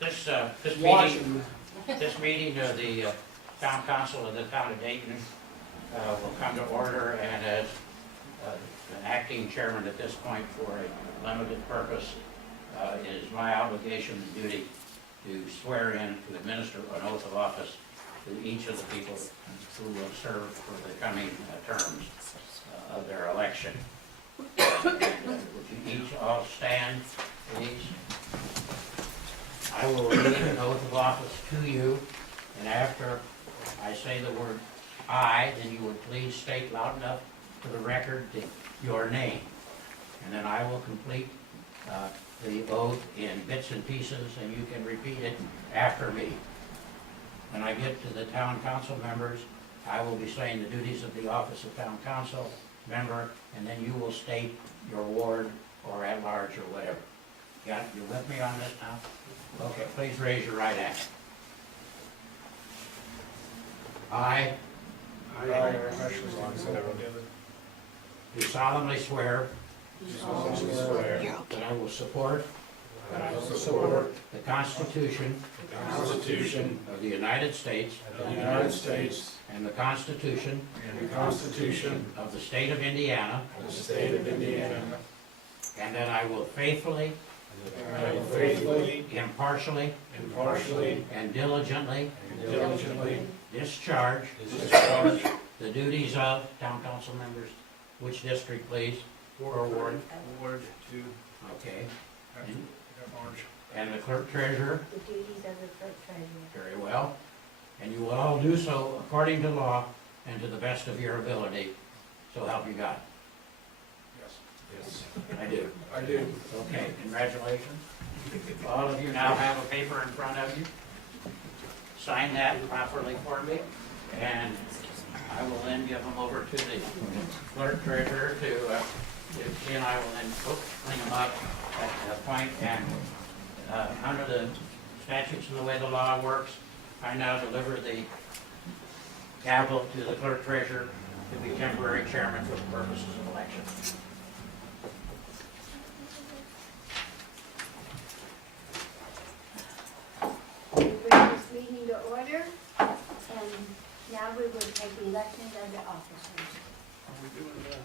This meeting of the town council of the town of Dayton will come to order, and as an acting chairman at this point for a limited purpose, it is my obligation and duty to swear in, to administer an oath of office to each of the people who will serve for the coming terms of their election. Would you each all stand, please? I will read an oath of office to you, and after I say the word "I," then you would please state loud enough for the record your name. And then I will complete the oath in bits and pieces, and you can repeat it after me. When I get to the town council members, I will be saying the duties of the office of town council member, and then you will state your ward or at large or whatever. You with me on this now? Okay, please raise your right hand. I do solemnly swear that I will support the Constitution of the United States and the Constitution of the State of Indiana, and that I will faithfully, impartially, and diligently discharge the duties of town council members. Which district, please? Or ward? Ward 2. Okay. Orange. And the clerk treasurer? The duties of the clerk treasurer. Very well. And you will all do so according to law and to the best of your ability. So help you God. Yes. I do. I do. Okay, congratulations. All of you now have a paper in front of you. Sign that properly for me, and I will then give them over to the clerk treasurer she and I will then clean them up at that point. And under the statutes and the way the law works, I now deliver the gavel to the clerk treasurer to be temporary chairman for the purposes of election. We bring this meeting to order, and now we will take the elections of the officers. Are we doing the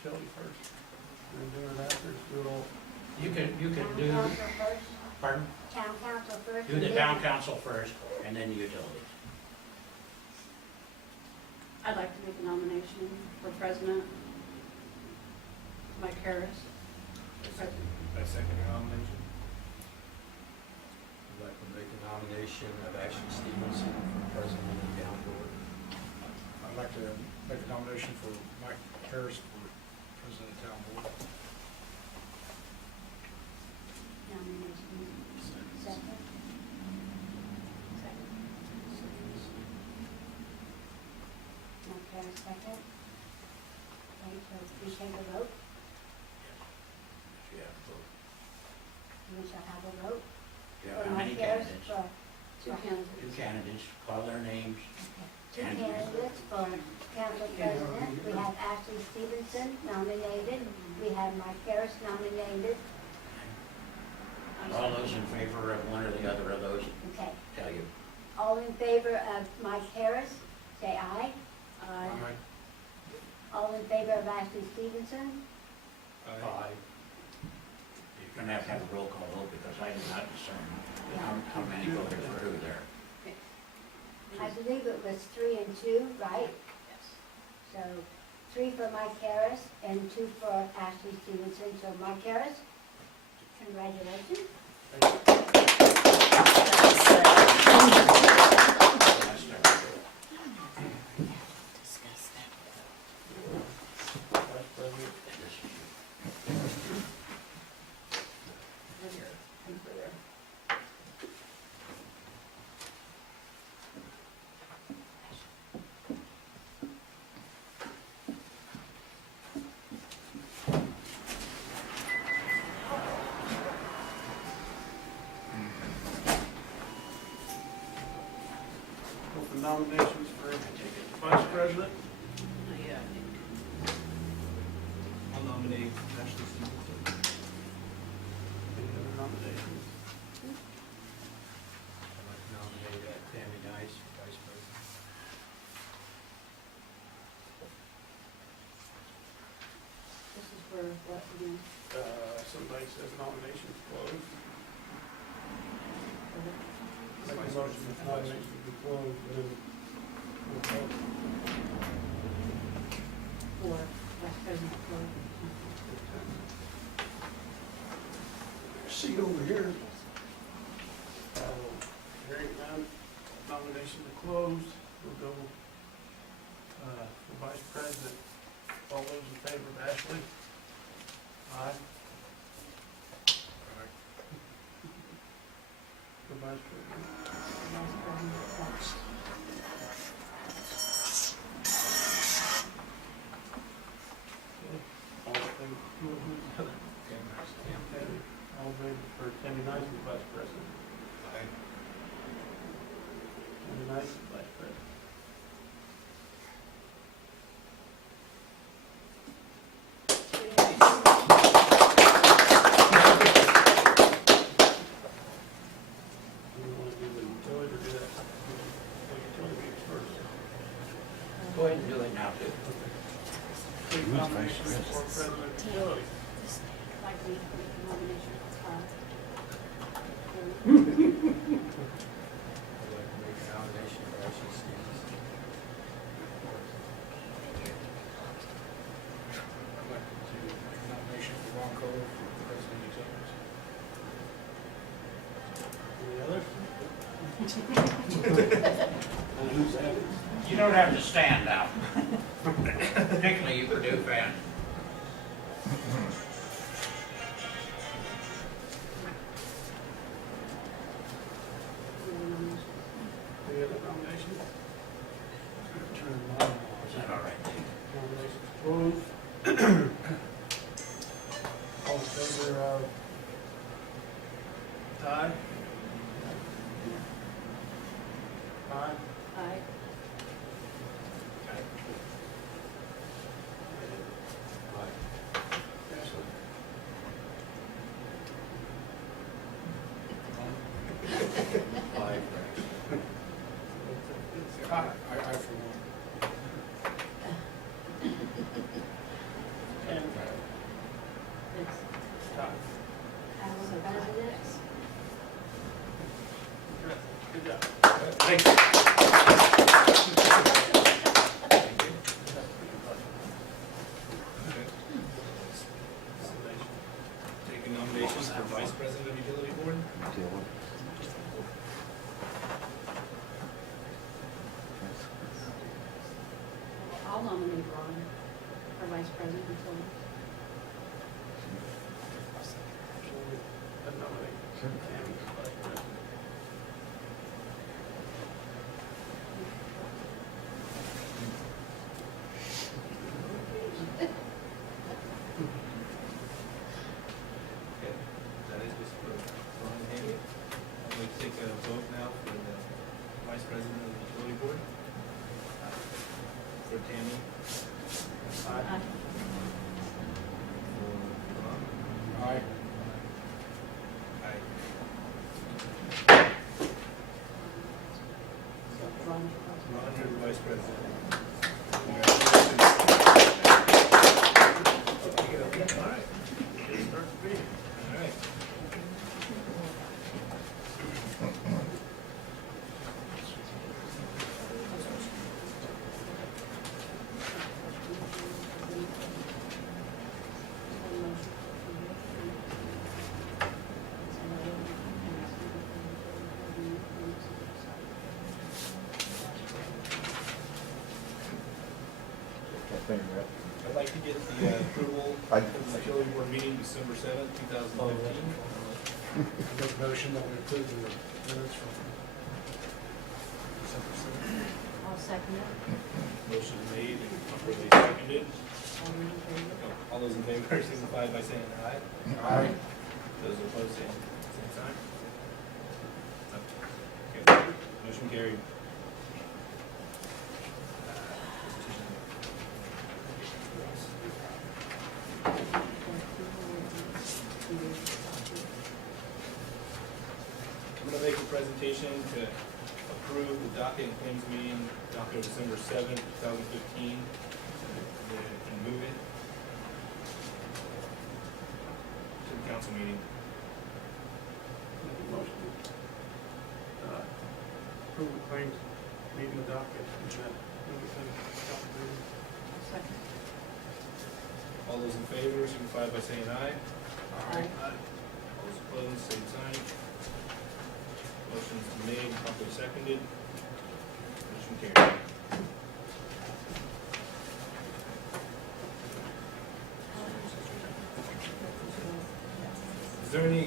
utility first? We're doing that first. Do it all. You can Town do, council first, pardon? town council first. Do the town council first, and then the utilities. I'd like to make a nomination for president. Mike Harris. President. I second the nomination. I'd like to make a nomination of Ashley Stevenson for president of the town board. I'd like to make a nomination for Mike Harris for president of town board. Nomination, second. Okay, second. Okay, so we take a vote, Yeah. we shall have a vote. Yeah, For how many Mike Harris, candidates? for Two candidates. Two candidates, call their names. two candidates for council president. We have Ashley Stevenson nominated. We have Mike Harris nominated. All those in favor of one or the other of those, Okay. tell you. All in favor of Mike Harris, say aye. Aye. All in favor of Ashley Stevenson? Aye. You're gonna have to have a roll call vote because I did not discern how many voted for who there. I believe it was 3 and 2, right? So 3 for Mike Harris and 2 for Ashley Stevenson. So Mike Harris, congratulations. Open nominations for vice president. I'll nominate Ashley Stevenson. Any other nominations? again? Somebody says nominations closed. For the- Make a motion that nominations be closed, and then we'll vote. For Vice President Chloe? Seat over here. Hearing none, nominations are closed. We'll go for Vice President. All those in favor of Ashley? Aye. For Vice President. Vice President Chloe. All in favor, who's the other? Tammy. All in favor for Tammy Nice as Vice President? Tammy Nice as Vice President. Do we want to do the utility or do that? The utility is first. Go ahead and do it now, too. Take nominations for President of Utility. Like me, make a nomination for I'd like to make a nomination for Ashley Stevenson. I'd like to make a nomination for Ron Cole for President of Utilities. Any others? We'll lose that. You don't have to stand now. Particularly you Purdue fans. nominations. Any other nominations? Turn mine on. Is that all right? Nominations closed. All in favor of Ty? Aye. Aye. Ashley? Aye. It's Ty. I for one. And It's Ty. As president, Good job. Thank you. Taking nominations for Vice President of Utility Board. I'll nominate Ron for Vice President until I'd nominate Tammy as Vice President. Okay, that is just for Ron and Tammy. I'm going to take a vote now for the Vice President of the Utility Board. For Tammy, Aye. for Ron. Aye. Aye. Ron. Ron, you're the Vice President. Congratulations. All right. Start the meeting. All right. I'd like to get the approval of the utility board meeting December 7th, 2015. I make a motion that we approve the minutes from December 7th. I'll second it. Motion made and properly seconded. All in favor? All those in favor signify by saying aye. Aye. Those opposed, same sign. Okay, motion carried. I'm going to make a presentation to approve the docket and claims meeting, docket of December 7th, 2015, and move it. council meeting. Make a motion. Approve the claims, meeting the docket, consent, council meeting. Second. All those in favor, signify by saying aye. Aye. All those opposed, same sign. Motion's been made, properly seconded. Motion carried. Is there any,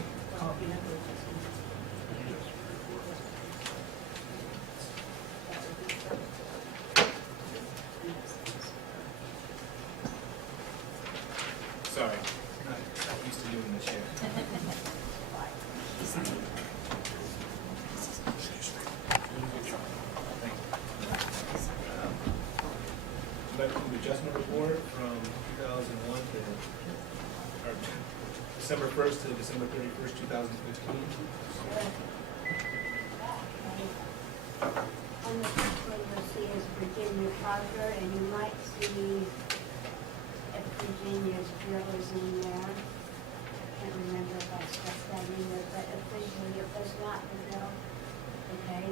sorry, not used to doing this yet. Medical adjustment report from 2001 to, or December 1st to December 31st, 2015. On the first one you'll see is Virginia Parker, and you might see if Virginia's bill is in there. Can't remember if I stuck that in there, but officially it was not the bill, okay?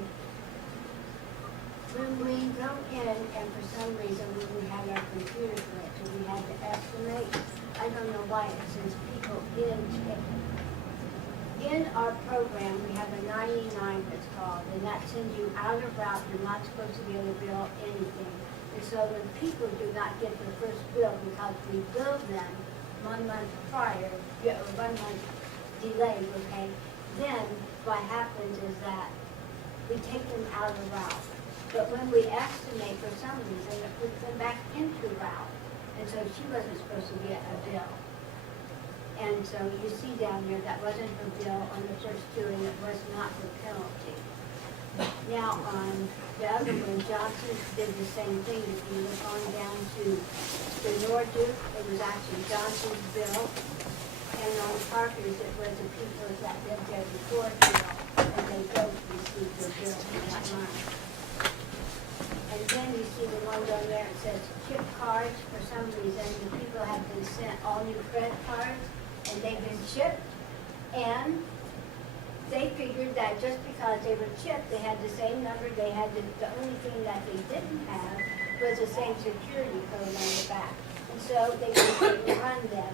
When we go in, and for some reason, when we had our computer glitch, we had to estimate, I don't know why, it says people in our program, we have a 99 that's called, and that sends you out of route. You're not supposed to be able to bill anything. And so when people do not get their first bill because we bill them 1 month prior, 1 month delayed, okay, then what happens is that we take them out of route. But when we estimate, for some reason, it puts them back into route. And so she wasn't supposed to get a bill. And so you see down there, that wasn't her bill on the first two, and it was not her penalty. Now, on the other one, Johnson did the same thing. If you look on down to the Norduke, it was actually Johnson's bill. And on Parker's, it was the people that lived there before bill, and they both received their bill, not mine. And then you see the one down there, it says chip cards. For some reason, the people have been sent all new credit cards, and they've been chipped. And they figured that just because they were chipped, they had the same number, the only thing that they didn't have was the same security code on the back. And so they couldn't run them.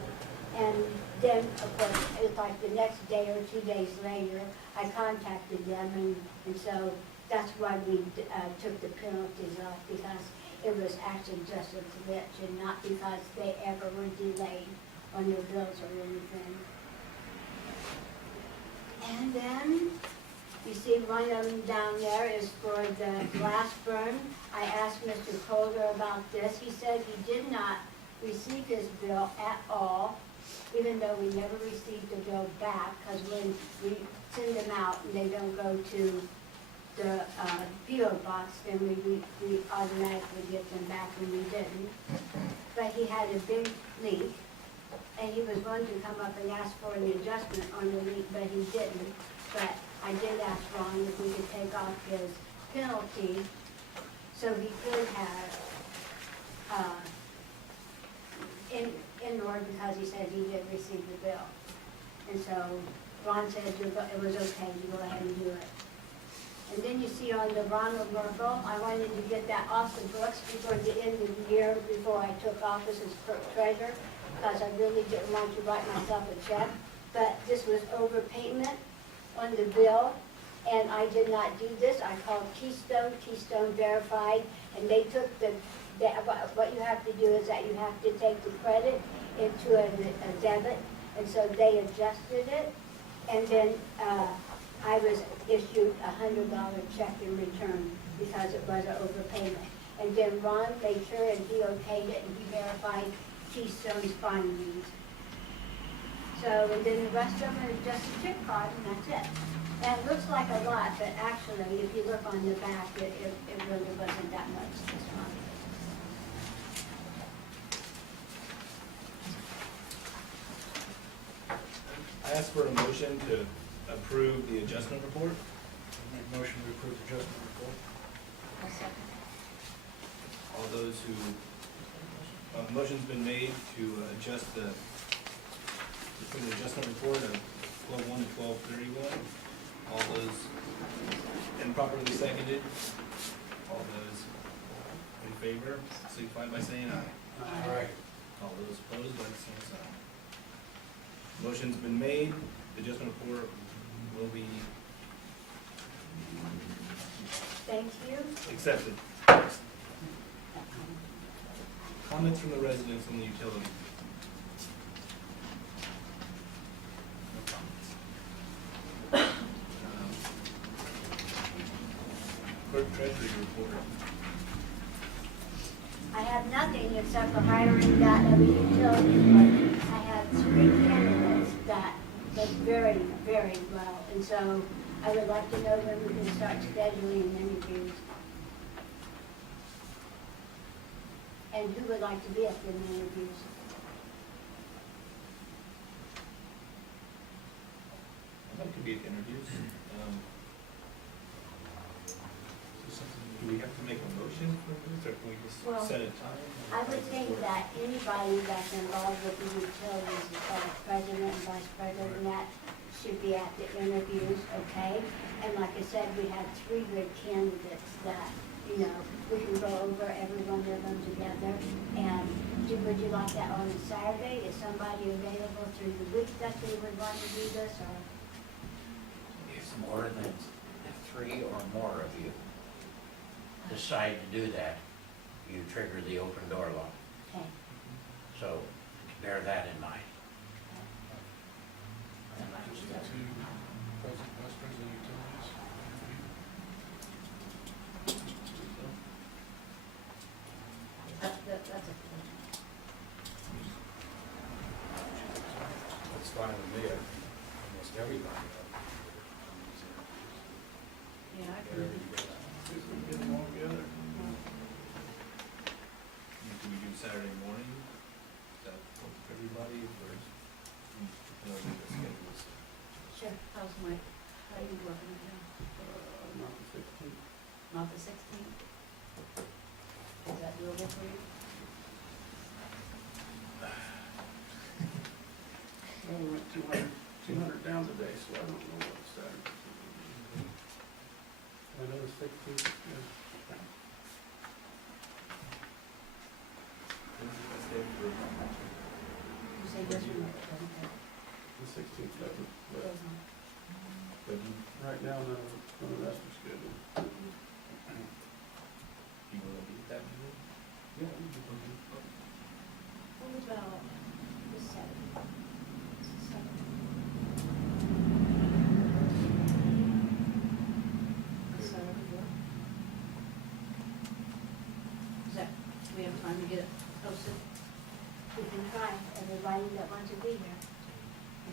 And then, of course, it's like the next day or 2 days later, I contacted them, and so that's why we took the penalties off, because it was actually just a glitch and not because they ever were delayed on their bills or anything. And then you see one of them down there is for the glass burn. I asked Mr. Calder about this. He said he did not receive his bill at all, even though we never received the bill back, because when we send them out and they don't go to the PO box, then we automatically get them back, and we didn't. But he had a big leak, and he was going to come up and ask for an adjustment on the leak, but he didn't. But I did ask Ron if we could take off his penalty, so he could have in order, because he said he did receive the bill. And so Ron said it was okay to go ahead and do it. And then you see on the Ronald Merkel, I wanted to get that off the books before the end of the year, before I took office as treasurer, because I really didn't want to write myself a check. But this was overpayment on the bill, and I did not do this. I called Keystone verified, and they took what you have to do is that you have to take the credit into a debit, and so they adjusted it, and then I was issued a $100 check in return because it was an overpayment. And then Ron made sure, and he okayed it, and he verified Keystone's findings. So, and then the rest of them is just a chip card, and that's it. And it looks like a lot, but actually, if you look on the back, it really wasn't that much this month. I asked for a motion to approve the adjustment report. Make a motion to approve the adjustment report. All those who, motion's been made to adjust the for the adjustment report of 12/1 to 12/31. All those, and properly seconded, all those in favor, signify by saying aye. Aye. All those opposed, by the same sign. Motion's been made, the adjustment report will be Thank you. accepted. Comments from the residents on the utility? No comments. Clerk treasury report. I have nothing except for hiring that of a utility, but I have 3 candidates that did very, very well. And so I would like to know when we can start scheduling interviews. And who would like to be at the interviews? I'd like to be at interviews. Do we have to make a motion for this, or can we just Well, set a time? I would think that anybody that's involved with the utilities, president and vice president, that should be at the interviews, okay? And like I said, we have 3 good candidates that, you know, we can go over every one of them together. And would you like that on a Saturday? Is somebody available through the week that they would want to do this, or? If more than 3 or more of you decide to do that, you trigger the open door law. Okay. So bear that in mind. Just the 2 president, vice president utilities. That's a, That's fine with me, almost everybody. yeah, I Whatever can. you guys. See if we can get them all together. Do we do Saturday morning? Is that work for everybody, or is, no, we just schedule this? Sure. How's how are you working it now? Not the 16th. Not the 16th? Is that doable for you? Well, we went 200 down today, so I don't know what Saturday. I know the 16th is good. When's the best day for, You say yes or no? Okay. The 16th doesn't, but Goes on. but you right now, none of the rest are scheduled. want to be at that meeting? Yeah, we can do it. What about this Saturday? This is Saturday. This Saturday, yeah. Is that, do we have time to get it posted? We can try, everybody that wants to be here.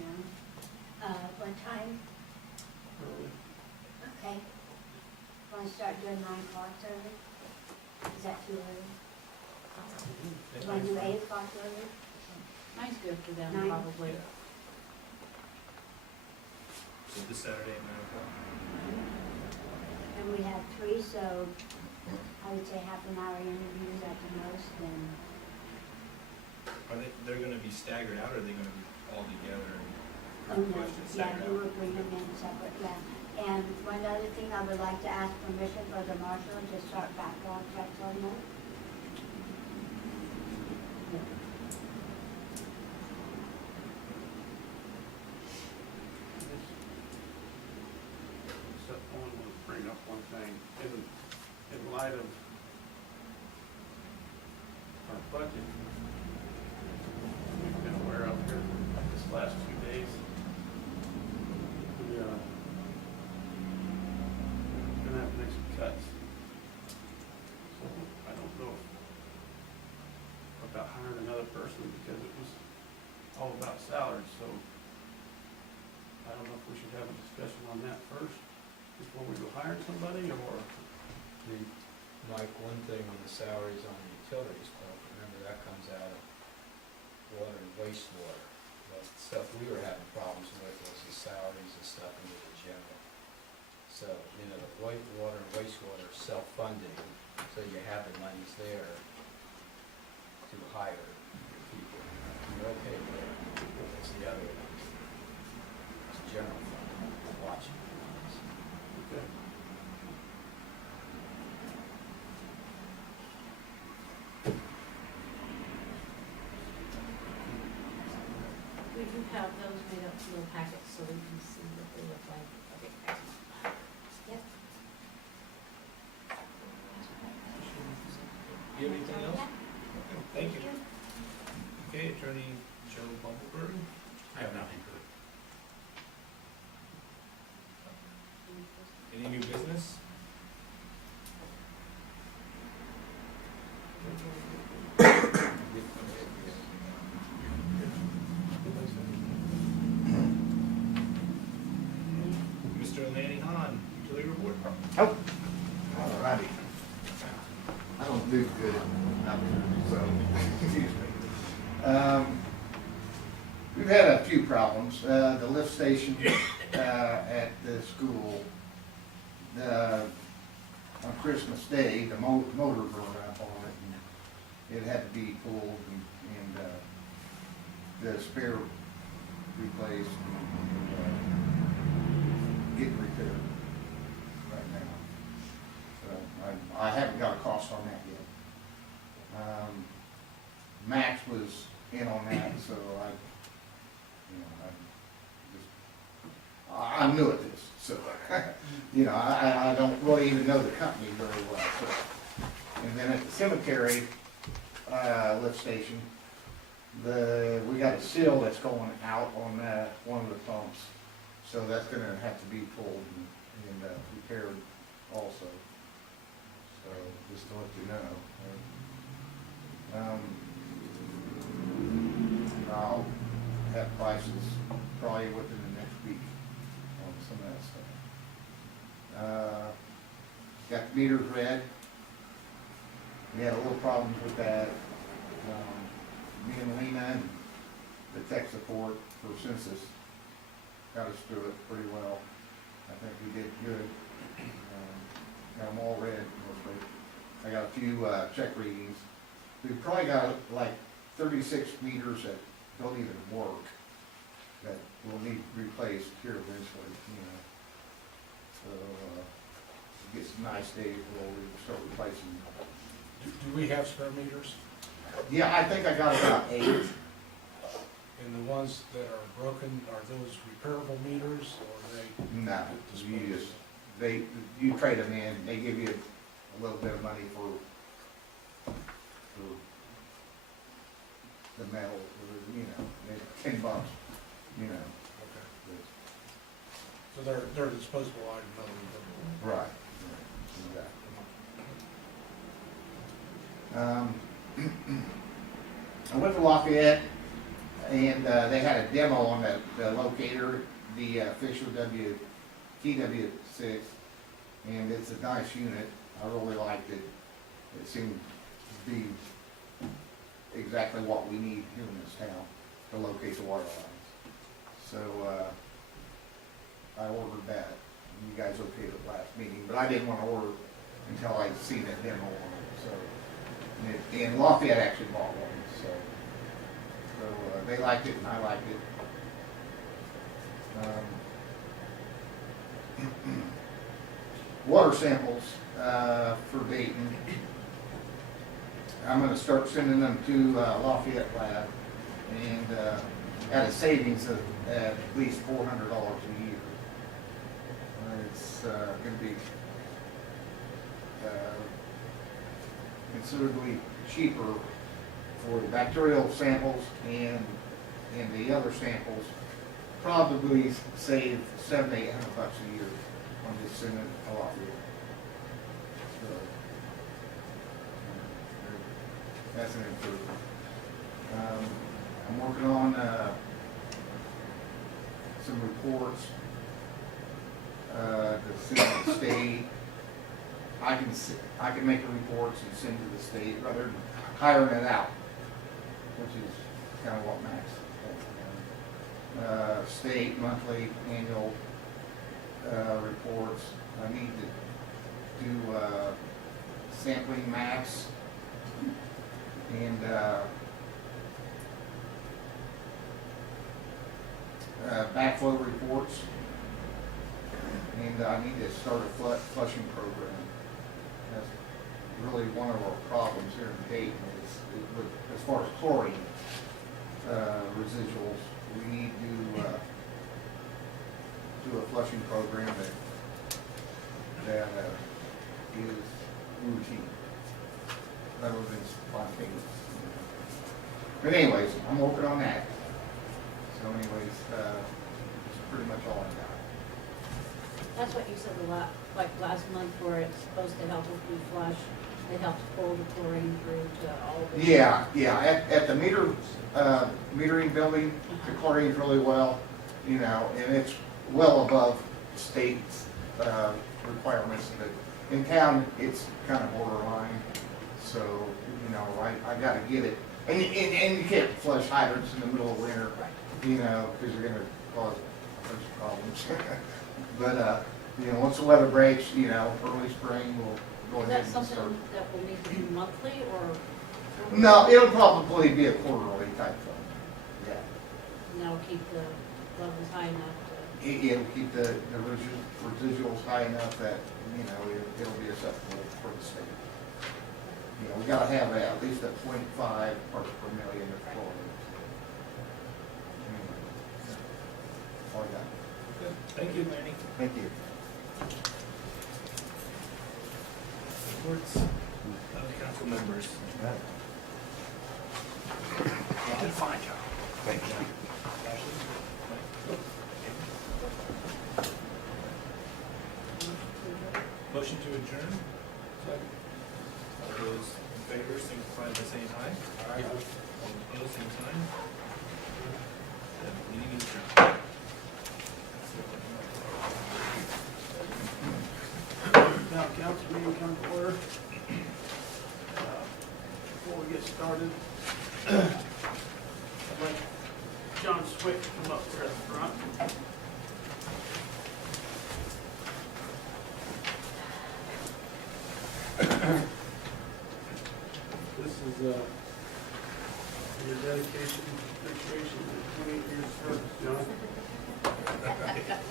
Yeah. What time? Early. Okay. Want to start doing 9 o'clock early? Is that too early? Want to do 8 o'clock early? Mine's good for them, 9? probably. So this Saturday at 9 o'clock? And we have 3, so I would say half an hour interviews at the most, and Are they're gonna be staggered out, or are they gonna be all together? oh no, Questions yeah, staggered we out? will bring them in separate, yeah. And one other thing, I would like to ask permission for the marshal to start background checks on them. So I want to bring up one thing. In light of our budget, we've been aware of here this last 2 days, we are gonna have to make some cuts. So I don't know about hiring another person because it was all about salaries, so I don't know if we should have a discussion on that first before we go hire somebody, or? Mike, one thing on the salaries on the utilities, remember that comes out of water and wastewater. The stuff we were having problems with was the salaries and stuff into the general. So, you know, the white water and wastewater are self-funding, so you have the monies there to hire people. You're okay with that. That's the other one. It's general fund, watching funds. Okay. We do have those made up in little packets so we can see what they look like. Okay, excellent. Yep. You have anything else? Okay, thank you. Okay, Attorney Joe Bumbleberg. I have nothing for Any new business? Mr. Lanny Hahn, utility report. Oh, alrighty. I don't do good out there, so, excuse me. We've had a few problems. The lift station, at the school, on Christmas Day, the motor burned up on it, and it had to be pulled and the spare replaced and getting repaired right now. So I haven't got a cost on that yet. Max was in on that, so I'm new at this, so, I don't really even know the company very well, so. And then at the cemetery, lift station, we got a seal that's going out on, one of the pumps, so that's gonna have to be pulled and repaired also. So, just to let you know. I'll have prices probably within the next week on some of that stuff. Got the meters read. We had a little problems with that. Me and Lena and the tech support for census got us through it pretty well. I think we did good. Got them all read mostly. I got a few check readings. We've probably got like 36 meters that don't even work, that will need replaced here eventually, So, it gets a nice day, we'll start replacing. Do we have spare meters? Yeah, I think I got about 8. And the ones that are broken, are those repairable meters, or are they? No, you trade them in, they give you a little bit of money for the metal, or, $10, Okay. So they're disposable item, not repairable. Right. Exactly. I went to Lafayette, and they had a demo on the locator, the Fisher TW6, and it's a nice unit. I really liked it. It seemed to be exactly what we need here in this town to locate the water lines. So I ordered that. You guys okayed it last meeting, but I didn't want to order it until I'd seen a demo on it. So, and Lafayette actually bought one. So they liked it and I liked it. Water samples for Dayton. I'm going to start sending them to Lafayette Lab, and at a savings of at least $400 a year. It's going to be considerably cheaper for the bacterial samples, and the other samples probably save $700 to $800 a year on just sending it to Lafayette. So, that's an improvement. I'm working on some reports to send to the state. I can make the reports and send to the state rather than hiring it out, which is kind of what Max does. State monthly, annual reports. I need to do sampling maps and backflow reports. And I need to start a flushing program. That's really one of our problems here in Dayton as far as chlorine residuals. We need to do a flushing program that is routine, rather than spontaneous. But anyways, I'm working on that. So anyways, that's pretty much all I got. That's what you said a lot, like last month, where it's supposed to help with the flush. It helps pull the chlorine through to all the. Yeah, at the metering building, the chlorine's really well, you know, and it's well above state requirements, but in town, it's kind of borderline, so, you know, I gotta get it. And you can't flush hydrants in the middle of winter, you know, because you're gonna cause a bunch of problems. But, you know, once the weather breaks, you know, early spring, we'll go Is ahead that and start. something that will need to be monthly or? No, it'll probably be a quarterly type thing, yeah. And that'll keep the levels high enough to. It'll keep the residuals high enough that, you know, it'll be acceptable for the state. You know, we gotta have at least a 0.5 parts per million of chlorine. Anyway, that's all I got. Good. Thank you, Manny. Thank you. Reports of council members. You did a fine job. Thank you. Motion to adjourn. All those in favor, signify by saying aye. All opposed, same sign. The meeting is adjourned. Now, council meeting come to order. Before we get started, I'd like John Swick to come up here at the front. This is your dedication, appreciation of 28 years of service, John.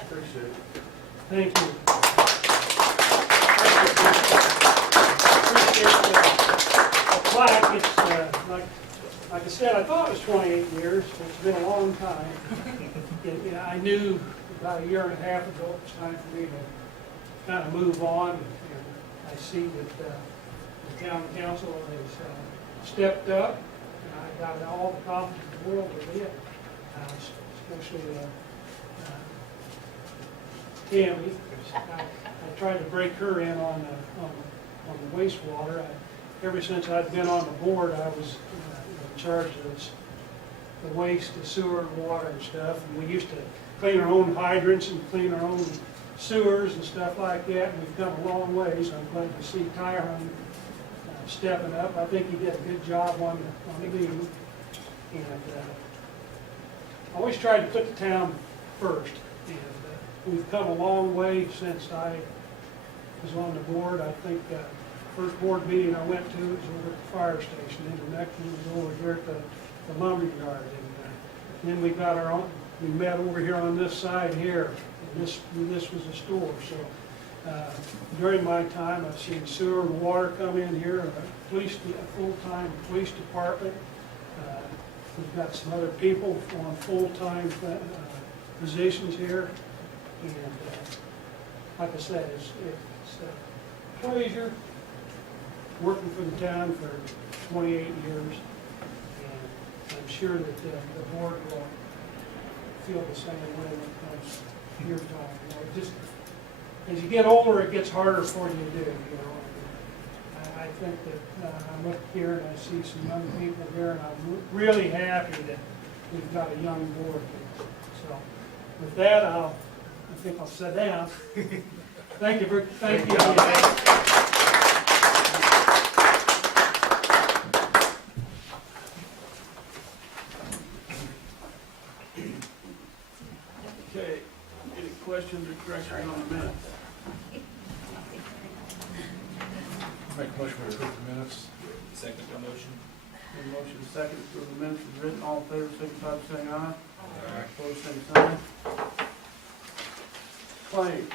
Appreciate it. Thank you. The plaque, it's, like I said, I thought it was 28 years, but it's been a long time. You know, I knew about a year and a half ago it was time for me to kind of move on. And I see that the town council has stepped up, and I got all the confidence in the world with it, especially Tammy. I tried to break her in on the wastewater. Ever since I'd been on the board, I was in charge of the waste, the sewer, and water and stuff. And we used to clean our own hydrants and clean our own sewers and stuff like that. And we've come a long ways. I'm glad to see Tyron stepping up. I think he did a good job on the meeting. And I always tried to put the town first. And we've come a long way since I was on the board. I think first board meeting I went to was over at the fire station, and the next one was over here at the lumber yard. And then we got our own, we met over here on this side here, and this was a store. So during my time, I've seen sewer and water come in here, a full-time police department. We've got some other people on full-time positions here. And like I said, it's a pleasure working for the town for 28 years, and I'm sure that the board will feel the same way when it comes to your time. You know, just as you get older, it gets harder for you to do. You know, and I think that I look here and I see some young people here, and I'm really happy that we've got a young board here. So, with that, I think I'll sit down. Thank you. Okay, any questions or corrections on the minutes? Make a motion to approve the minutes. Second motion. Any motion second to approve the minutes is written, all in favor, signify by saying aye. Aye. Opposed, same sign. Claim.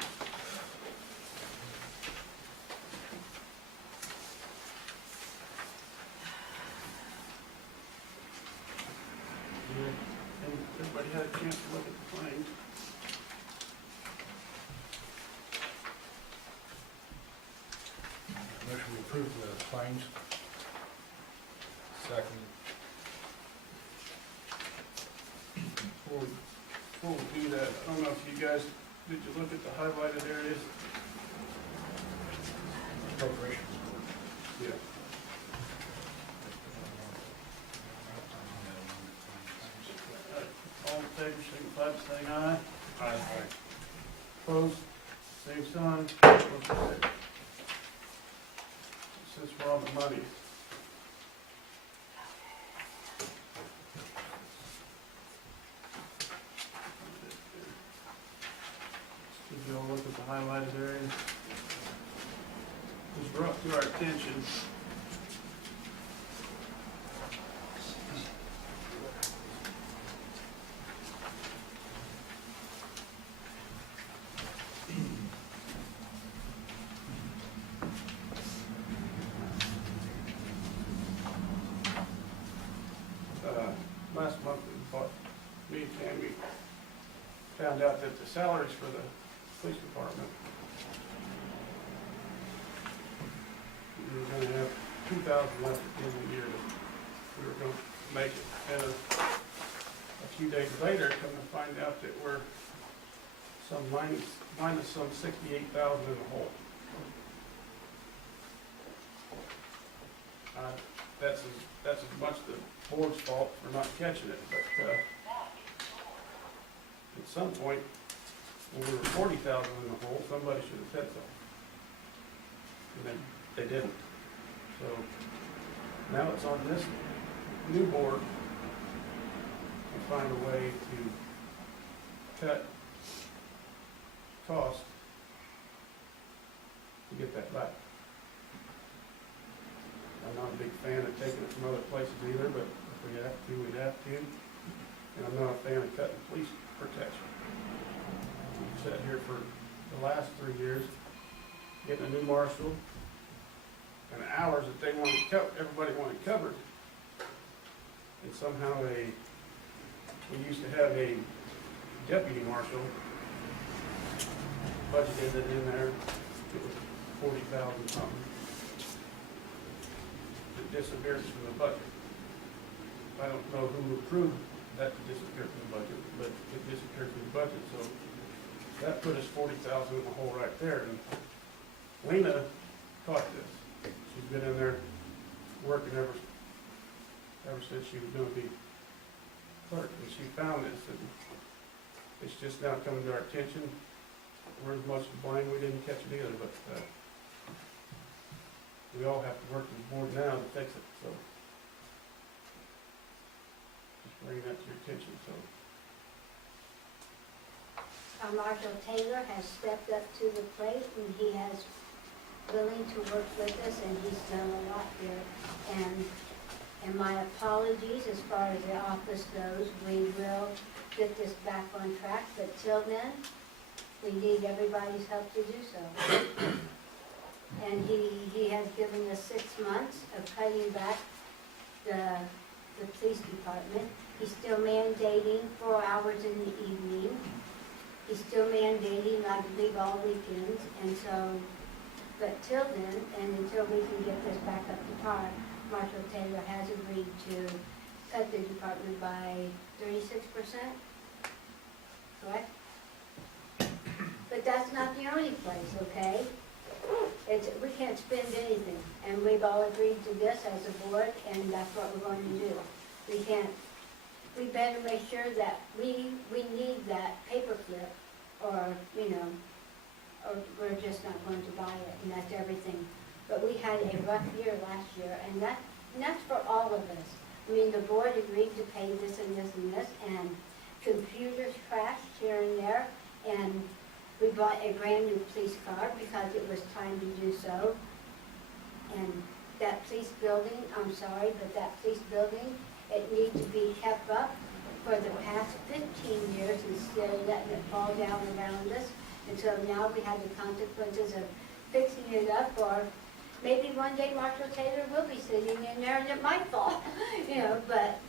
Everybody had a chance to look at the claims. Motion to approve the claims. Second. Before we do that, I don't know if you guys, did you look at the highlighted areas? Appropriations. Yeah. All in favor, signify by saying aye. Aye. Opposed, same sign. Motion carried. Since we're on the money. Did you all look at the highlighted areas? Was brought to our attention. Last month, me and Tammy found out that the salaries for the police department, we were gonna have 2,000 left at the end of the year that we were gonna make it. And a few days later, come to find out that we're some minus some 68,000 in the hole. That's as much the board's fault for not catching it, but, at some point, when we were 40,000 in the hole, somebody should have said so. And then they didn't. So now it's on this new board to find a way to cut cost to get that back. I'm not a big fan of taking it from other places either, but if we have to, we have to. And I'm not a fan of cutting police protection. We've sat here for the last 3 years, getting a new marshal, and hours that they wanted everybody wanted covered. And somehow we used to have a deputy marshal budgeted it in there. It was 40,000 something. It disappears from the budget. I don't know who approved that to disappear from the budget, but it disappeared from the budget, so that put us 40,000 in the hole right there. And Lena caught this. She's been in there working ever since she was gonna be clerk, and she found this, and it's just now coming to our attention. We're as much to blame, we didn't catch it either, but, we all have to work with the board now to fix it, so. Just bringing that to your attention, so. Marshall Taylor has stepped up to the plate, and he has willing to work with us, and he's done a lot here. And my apologies as far as the office goes. We will get this back on track, but till then, we need everybody's help to do so. And he has given us 6 months of cutting back the police department. He's still mandating 4 hours in the evening. He's still mandating not to leave all weekends, and so, but till then, and until we can get this back up to par, Marshall Taylor has agreed to cut the department by 36%, correct? But that's not the only place, okay? We can't spend anything, and we've all agreed to this as a board, and that's what we're going to do. We better make sure that we need that paperclip, or, or we're just not going to buy it, and that's everything. But we had a rough year last year, and that's for all of us. I mean, the board agreed to pay this and this and this, and computers crashed here and there, and we bought a brand new police car because it was time to do so. And that police building, I'm sorry, but that police building, it needs to be kept up. for the past 15 years instead of letting it fall down around us. And so now we have the consequences of fixing it up, or maybe one day Marshall Taylor will be sitting in there and it might fall, but,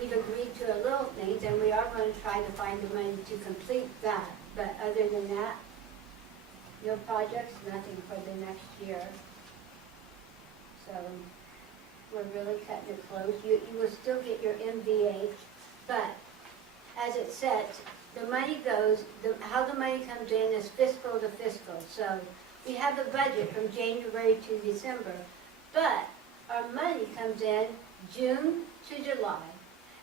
we've agreed to a little things and we are going to try to find the money to complete that. But other than that, no projects, nothing for the next year. So we're really cutting it close. You will still get your MVH, but as it sets, the money goes, how the money comes in is fiscal to fiscal. So we have a budget from January to December, but our money comes in June to July.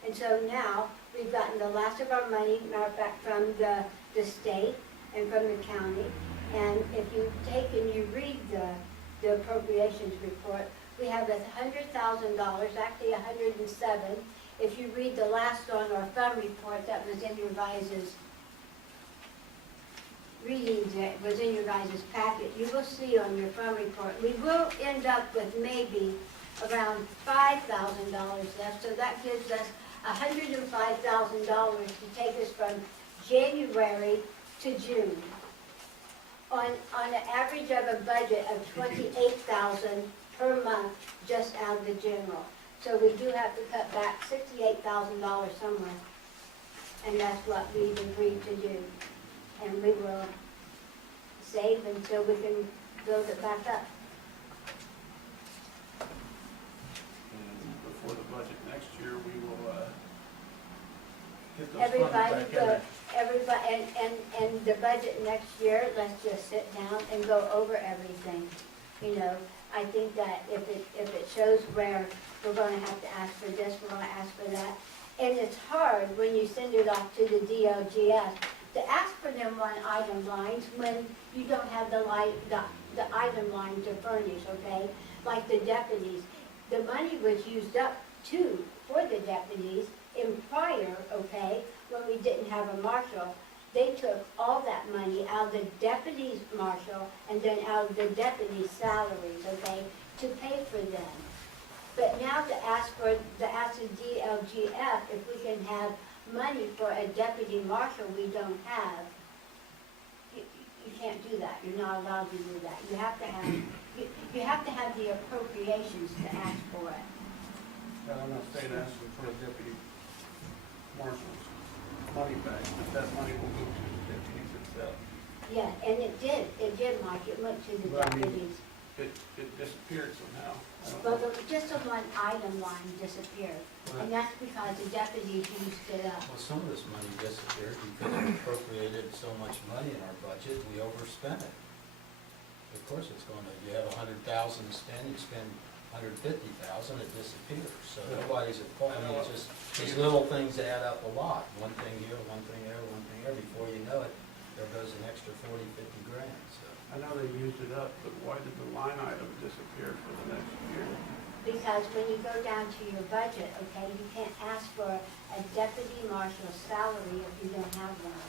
And so now we've gotten the last of our money, matter of fact, from the state and from the county. And if you take and you read the appropriations report, we have $100,000, actually 107. If you read the last on our fund report that was in your guys' readings, that was in your guys' packet, you will see on your fund report, we will end up with maybe around $5,000 left. So that gives us $105,000 to take us from January to June. On an average of a budget of $28,000 per month just out of the general. So we do have to cut back $68,000 somewhere. And that's what we've agreed to do. And we will save until we can build it back up. And before the budget next year, we will get those funds Everybody, back in there. everybody, and the budget next year, let's just sit down and go over everything. I think that if it shows where we're gonna have to ask for this, we're gonna ask for that. And it's hard when you send it off to the DLGF to ask for them one-item lines when you don't have the item line to furnish, okay? Like the deputies, the money was used up too for the deputies in prior, okay, when we didn't have a marshal. They took all that money out of the deputies' marshal and then out of the deputies' salaries, okay, to pay for them. But now to ask the DLGF if we can have money for a deputy marshal we don't have, you can't do that. You're not allowed to do that. You have to have the appropriations to ask for it. I'm not saying asking for a deputy marshal's money back, but that money will go to the deputies itself. Yeah, and it did, Mike. It went to the Well, I mean, deputies. It disappeared somehow. I don't But know. just a one-item line disappeared, and that's because the deputies used it up. Well, some of this money disappeared because we appropriated so much money in our budget, we overspent it. Of course, it's gonna, you have 100,000 to spend, you spend 150,000, it disappears. So nobody's at fault. I mean, it's just, these little things add up a lot. One thing here, one thing there, one thing there. Before you know it, there goes an extra 40, 50 grand, so. I know they used it up, but why did the line item disappear for the next year? Because when you go down to your budget, okay, you can't ask for a deputy marshal's salary if you don't have one.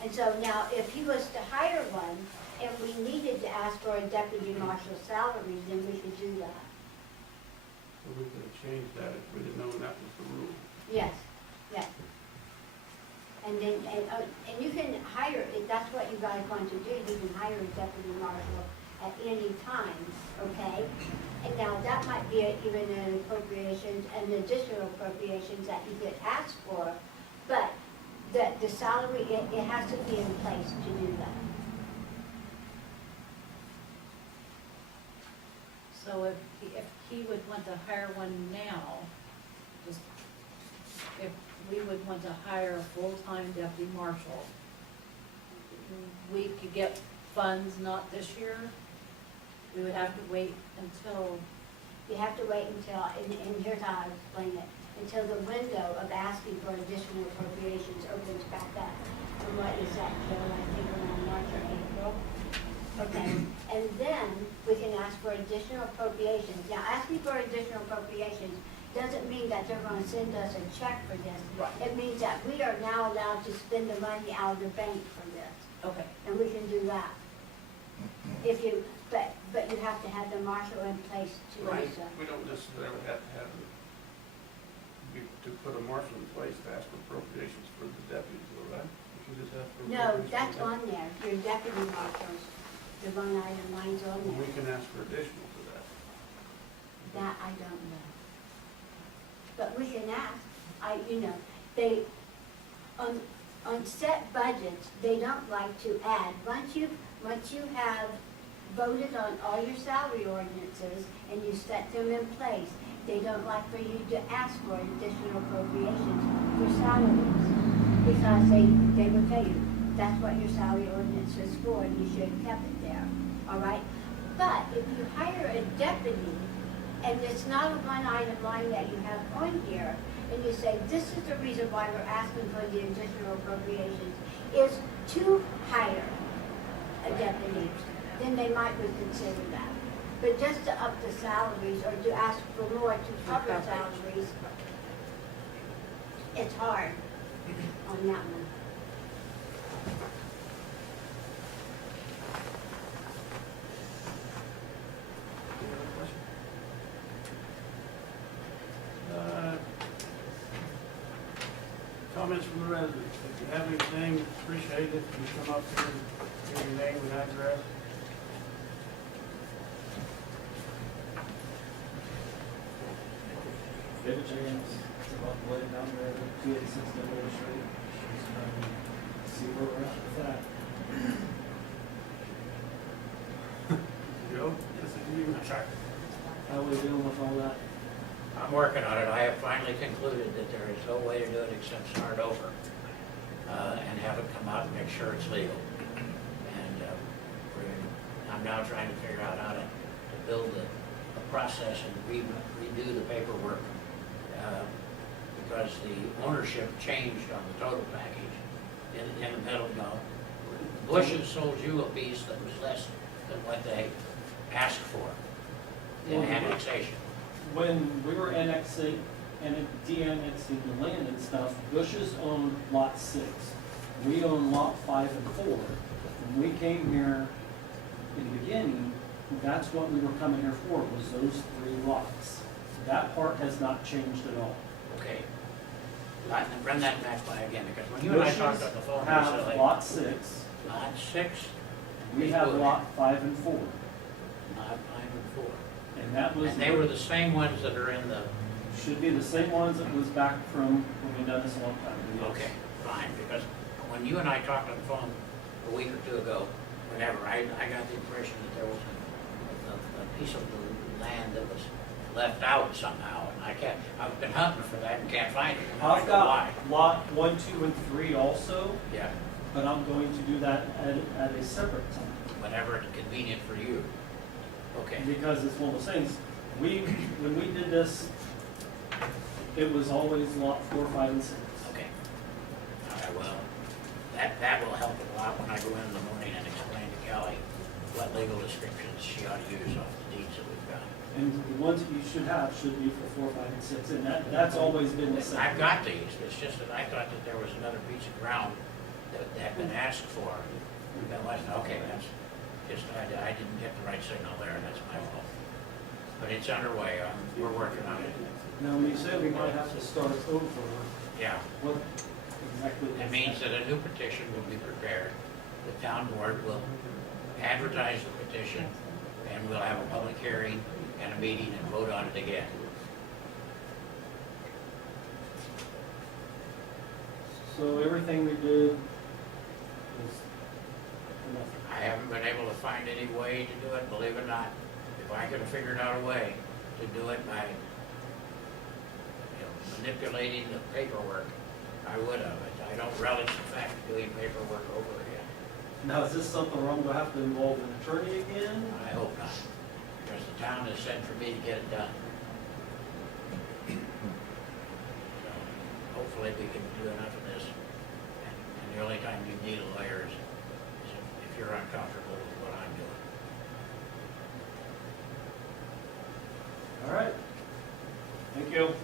And so now, if he was to hire one, and we needed to ask for a deputy marshal's salary, then we could do that. So we could have changed that if we didn't know that was the rule. Yes, yes. And then, and you can hire, if that's what you guys want to do, you can hire a deputy marshal at any time, okay? And now, that might be even an appropriations, an additional appropriations that you could ask for, but the salary, it has to be in place to do that. So if he would want to hire one now, just, if we would want to hire a full-time deputy marshal, we could get funds not this year. We would have to wait until, You have to wait until, and here's how I explain it, until the window of asking for additional appropriations opens back up. And what is that, Joe? I think around March or April. Okay, and then we can ask for additional appropriations. Now, asking for additional appropriations doesn't mean that they're gonna send us a check for this. Right. It means that we are now allowed to spend the money out of the bank for this, okay, and we can do that. If you, but you have to have the marshal in place to do Right. so. We don't necessarily have to have to put a marshal in place to ask for appropriations for the deputies, all right? You can just ask for No, appropriations that's for on there, your deputy marshals, the one item line's on that. We there. can ask for additional to that. That I don't know. But we can ask, they, on set budgets, they don't like to add. Once you have voted on all your salary ordinances and you set them in place, they don't like for you to ask for additional appropriations for salaries. Because they would tell you, that's what your salary ordinance is for, and you should have kept it there, all right? But if you hire a deputy, and it's not a one-item line that you have on here, and you say, this is the reason why we're asking for the additional appropriations, is to hire a deputy, then they might reconsider that. But just to up the salaries or to ask for more to cover salaries, it's hard on that one. Any other question? Comments from the residents. If you have anything, appreciate it. Can you come up here and give your name and address? David James, it's about the way down there, 286 Double Street. See where we're at with that. Joe? This is you. How are we doing with all that? I'm working on it. I have finally concluded that there is no way to do it except start over and have it come out and make sure it's legal. And I'm now trying to figure out how to build a process and redo the paperwork because the ownership changed on the total package in the middle. No, Bush's sold you a piece that was less than what they asked for in annexation. When we were annexing and de-annexing the land and stuff, Bush's owned lot 6. We own lot 5 and 4. When we came here in the beginning, that's what we were coming here for, was those 3 lots. That part has not changed at all. Okay. Run that back by again, because when you and I talked on the phone Bush's have recently. lot 6. Lot 6? We have lot 5 and 4. Lot 5 and 4. And that was. And they were the same ones that are in the, Should be the same ones that was back from when we done this a long time ago. okay, fine, because when you and I talked on the phone a week or 2 ago, whenever, I got the impression that there was a piece of the land that was left out somehow, and I've been hunting for that and can't find it. I I've don't know got why. lot 1, 2, and 3 also, Yeah, but I'm going to do that at a separate time. whenever it's convenient for you. Okay. Because it's one of those things, when we did this, it was always lot 4, 5, and 6. Okay. All right, well, that will help a lot when I go in the morning and explain to Kelly what legal descriptions she ought to use off the deeds that we've got. And the ones that you should have should be for 4, 5, and 6, and that's always been the same. I've got these, it's just that I thought that there was another piece of ground that had been asked for. That wasn't, okay, that's just, I didn't get the right signal there, and that's my fault. But it's underway, we're working on it. Now, when you say we might have to start over, Yeah, what exactly? it means that a new petition will be prepared. The town board will advertise the petition, and we'll have a public hearing and a meeting and vote on it again. So everything we did was nothing. I haven't been able to find any way to do it, believe it or not. If I could have figured out a way to do it by manipulating the paperwork, I would have. I don't relish the fact of doing paperwork over again. Now, is this something where I'm gonna have to involve an attorney again? I hope not, because the town has said for me to get it done. So hopefully we can do enough of this. And the only time you need a lawyer is if you're uncomfortable with what I'm doing. All right. Thank you.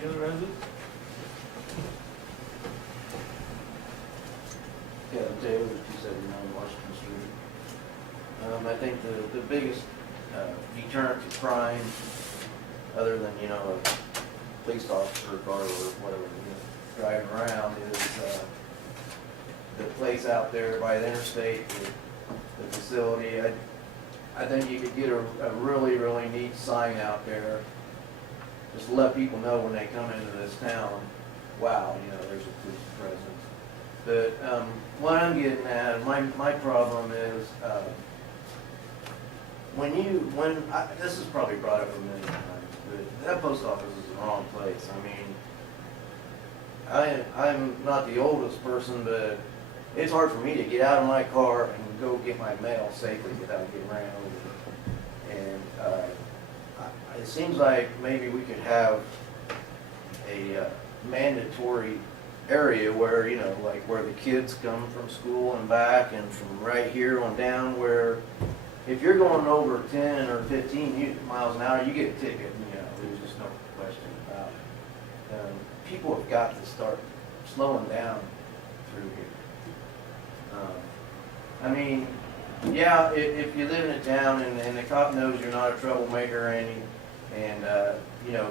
Any other residents? Yeah, Taylor, 279 Washington Street. I think the biggest deterrent to crime other than, you know, a police officer car or whatever, you know, driving around, is the place out there by the interstate, the facility. I think you could get a really, really neat sign out there, just to let people know when they come into this town, wow, you know, there's a police presence. But what I'm getting at, my problem is, this is probably brought up a million times, but that post office is the wrong place. I mean, I'm not the oldest person, but it's hard for me to get out of my car and go get my mail safely without getting ran over. And it seems like maybe we could have a mandatory area where, you know, like where the kids come from school and back, and from right here on down, where if you're going over 10 or 15 miles an hour, you get a ticket. You know, there's just no question about it. People have got to start slowing down through here. I mean, yeah, if you live in a town and the cop knows you're not a troublemaker and you know,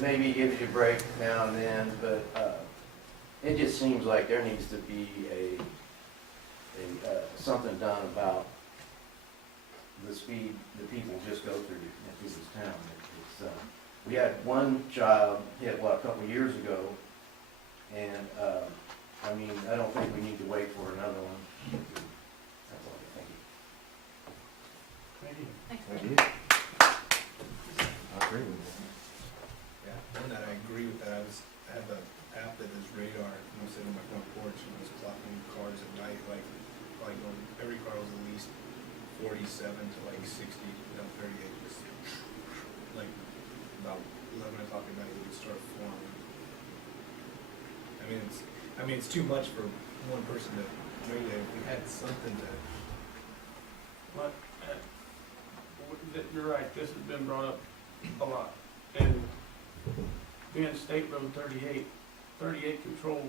maybe he gives you a break now and then, but it just seems like there needs to be something done about the speed that people just go through this town. We had one child hit, a couple years ago, and I mean, I don't think we need to wait for another one. That's all. Thank you. Thank you. I agree with you. Yeah, one that I agree with that, I have an app that is radar, and I'm sitting on my front porch and it's clocking cars at night, like on every car was at least 47 to like 60, you know, 38, just like about 11 o'clock at night it would start forming. I mean, it's too much for one person to regulate. If we had something to, But, you're right, this has been brought up a lot. And being State Road 38 control,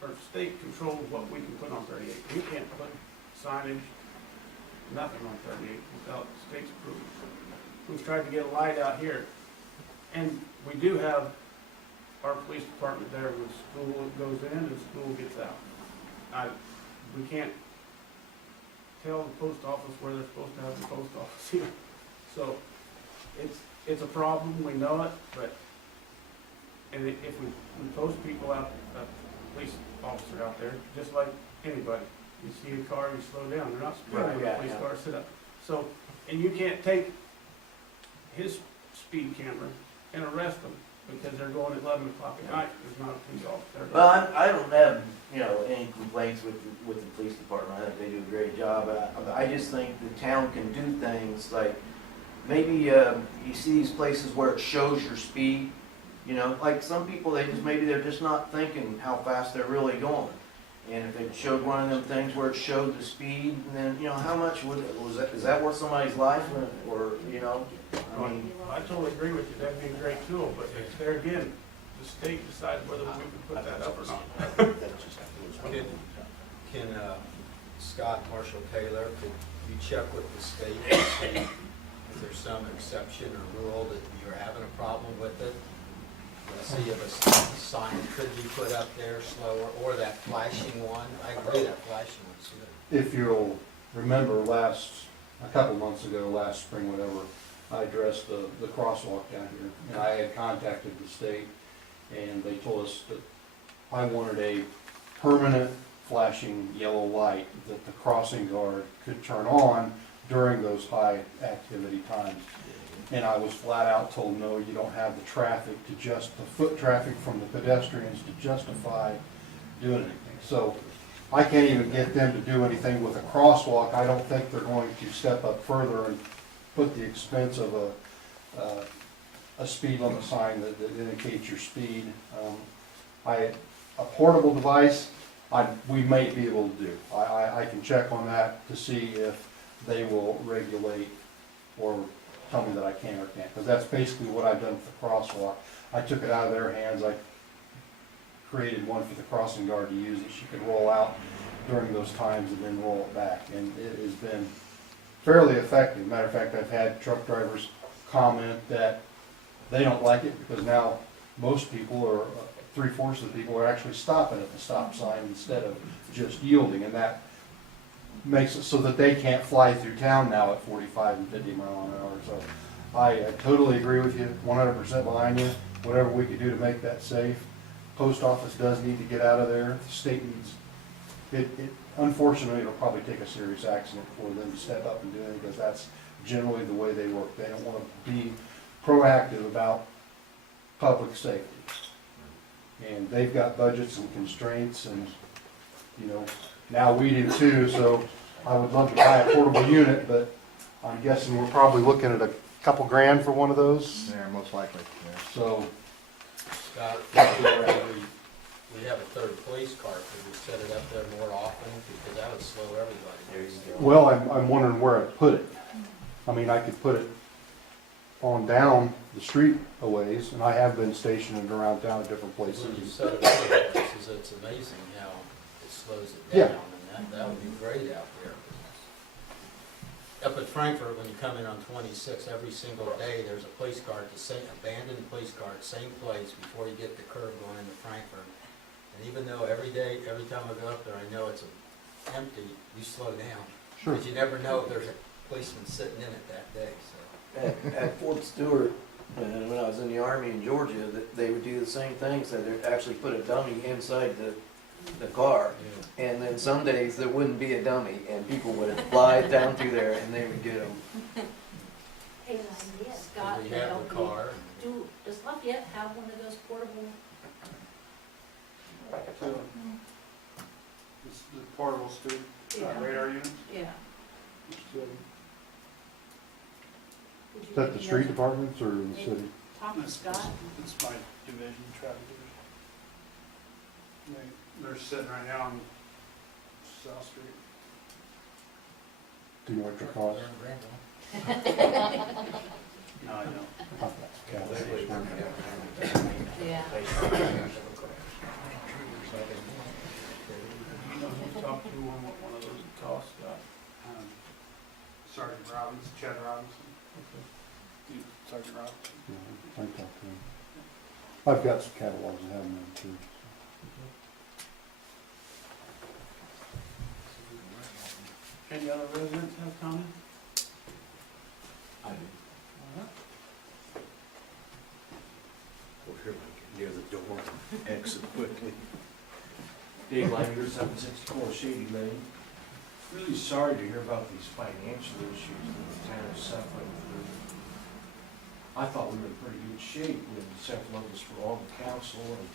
or state controls what we can put on 38. We can't put signage, nothing on 38 without the state's approval. We've tried to get a light out here, and we do have our police department there when school goes in and school gets out. We can't tell the post office where they're supposed to have the post office here. So it's a problem, we know it, but if we post people out, a police officer out there, just like anybody, you see a car, you slow down, they're not speeding when a police car sit up. So, and you can't take his speed camera and arrest them because they're going at 11 o'clock at night, there's not a police officer. Well, I don't have, you know, any complaints with the police department. I think they do a great job. I just think the town can do things like, maybe you see these places where it shows your speed, you know, like some people, maybe they're just not thinking how fast they're really going. And if it showed one of them things where it showed the speed, then, you know, how much is that worth somebody's life, or, you know? I mean, I totally agree with you, that'd be a great tool, but there again, the state decides whether we can put that up or not. Can Scott Marshall Taylor, could you check with the state and see if there's some exception or rule that you're having a problem with it? Let's see if a sign could be put up there slower, or that flashing one. I agree that flashing one's good. If you'll remember a couple months ago, last spring, whatever, I addressed the crosswalk down here, and I had contacted the state, and they told us that I wanted a permanent flashing yellow light that the crossing guard could turn on during those high activity times. And I was flat out told, no, you don't have the traffic the foot traffic from the pedestrians to justify doing anything. So I can't even get them to do anything with a crosswalk. I don't think they're going to step up further and put the expense of a speed limit sign that indicates your speed. A portable device, we may be able to do. I can check on that to see if they will regulate or tell me that I can or can't, because that's basically what I've done with the crosswalk. I took it out of their hands. I created one for the crossing guard to use that she could roll out during those times and then roll it back, and it has been fairly effective. Matter of fact, I've had truck drivers comment that They don't like it because now most people, or three-fourths of the people, are actually stopping at the stop sign instead of just yielding, and that makes it so that they can't fly through town now at 45 and 50 mile an hour. So I totally agree with you, 100% behind you. Whatever we could do to make that safe. Post office does need to get out of there. The state needs, unfortunately, it'll probably take a serious accident for them to step up and do it, because that's generally the way they work. They don't want to be proactive about public safety. And they've got budgets and constraints, and, you know, now we do too, so I would love to buy a portable unit, but I'm guessing we're probably looking at a couple grand for one of those. Yeah, most likely, yeah. So, Scott, we have a third police car, could we set it up there more often, because that would slow everybody down. well, I'm wondering where I'd put it. I mean, I could put it on down the street a ways, and I have been stationing it around town at different When you places. set it up places, it's amazing how it slows it Yeah. down, and that would be great out there. Up at Frankfurt, when you come in on 26, every single day, there's a police car, the same, abandoned police car, same place before you get the curve going into Frankfurt. And even though every day, every time I go up there, I know it's empty, you slow down. Sure. Because you never know if there's a policeman sitting in it that day, so. At Fort Stewart, when I was in the Army in Georgia, that they would do the same things, that they'd actually put a dummy inside the car. And then some days there wouldn't be a dummy, and people would fly down through there and they would get them. Hey, idea. Scott, We can have help the me. car. Does Lafayette have one of those portable? It's the portable street Yeah. radar units. Yeah. Is that the street departments or the city? Talk to Scott. It's my division, traffic division. They're sitting right now on South Street. Do you know what your cost? No, I don't. Yeah. You talked to him what one of those costs, Sergeant Robbins, Chad Robinson. Sergeant Robinson. Yeah, I talked to him. I've got some catalogs I have them in too. Any other residents have comments? I do. Over here, near the door, exit quickly. Dave Langer, 764 Shady Lane. Really sorry to hear about these financial issues that the town is suffering through. I thought we were in pretty good shape when several of us were on the council and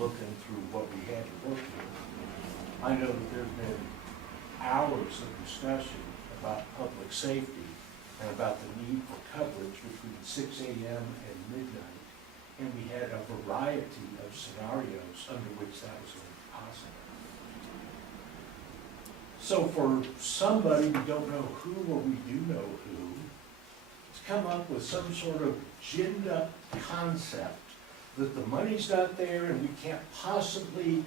looking through what we had to look at. I know that there's been hours of discussion about public safety and about the need for coverage between 6 a.m. and midnight. And we had a variety of scenarios under which that was going to be possible. So for somebody, we don't know who or we do know who, to come up with some sort of ginned-up concept that the money's not there and we can't possibly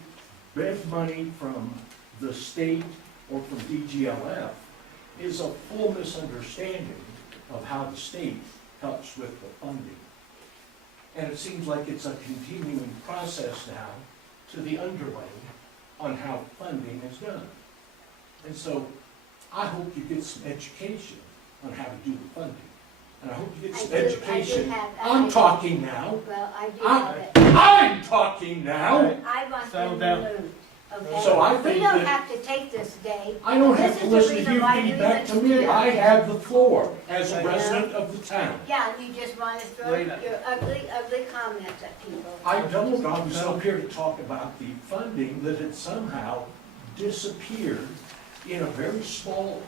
beg money from the state or from DGLF is a full misunderstanding of how the state helps with the funding. And it seems like it's a continuing process now to the underlay on how funding is done. And so I hope you get some education on how to do the funding. And I hope you get some education. I'm talking now. Well, I do have it. I'm talking now. I want Settle them down. removed, okay? So I We think don't that have to take this day. I don't This have to is the listen to reason you why we feedback to even me. do I that. have the floor as a resident of the town. Yeah, you just want to throw Wait your a- ugly, ugly comments at people. I don't, I was up here to talk about the funding that had somehow disappeared in a very small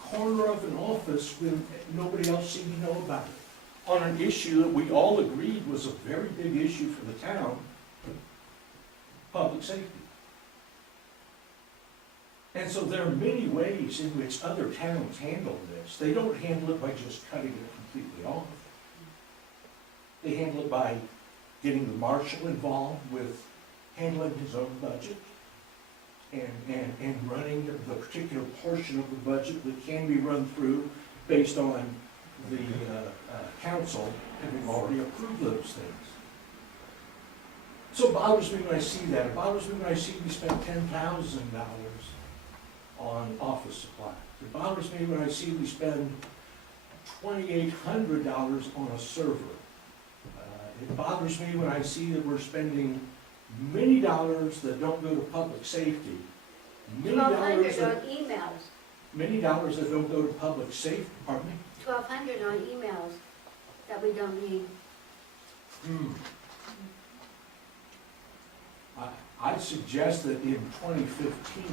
corner of an office when nobody else seemed to know about it, on an issue that we all agreed was a very big issue for the town, public safety. And so there are many ways in which other towns handle this. They don't handle it by just cutting it completely off. They handle it by getting the marshal involved with handling his own budget and running the particular portion of the budget that can be run through based on the council having already approved those things. So it bothers me when I see that. It bothers me when I see we spent $10,000 on office supplies. It bothers me when I see we spend $2,800 on a server. It bothers me when I see that we're spending many dollars that don't go to public safety. Many dollars $1,200 on that, emails, many dollars that don't go to public safety, pardon me? $1,200 on emails that we don't need. I suggest that in 2015,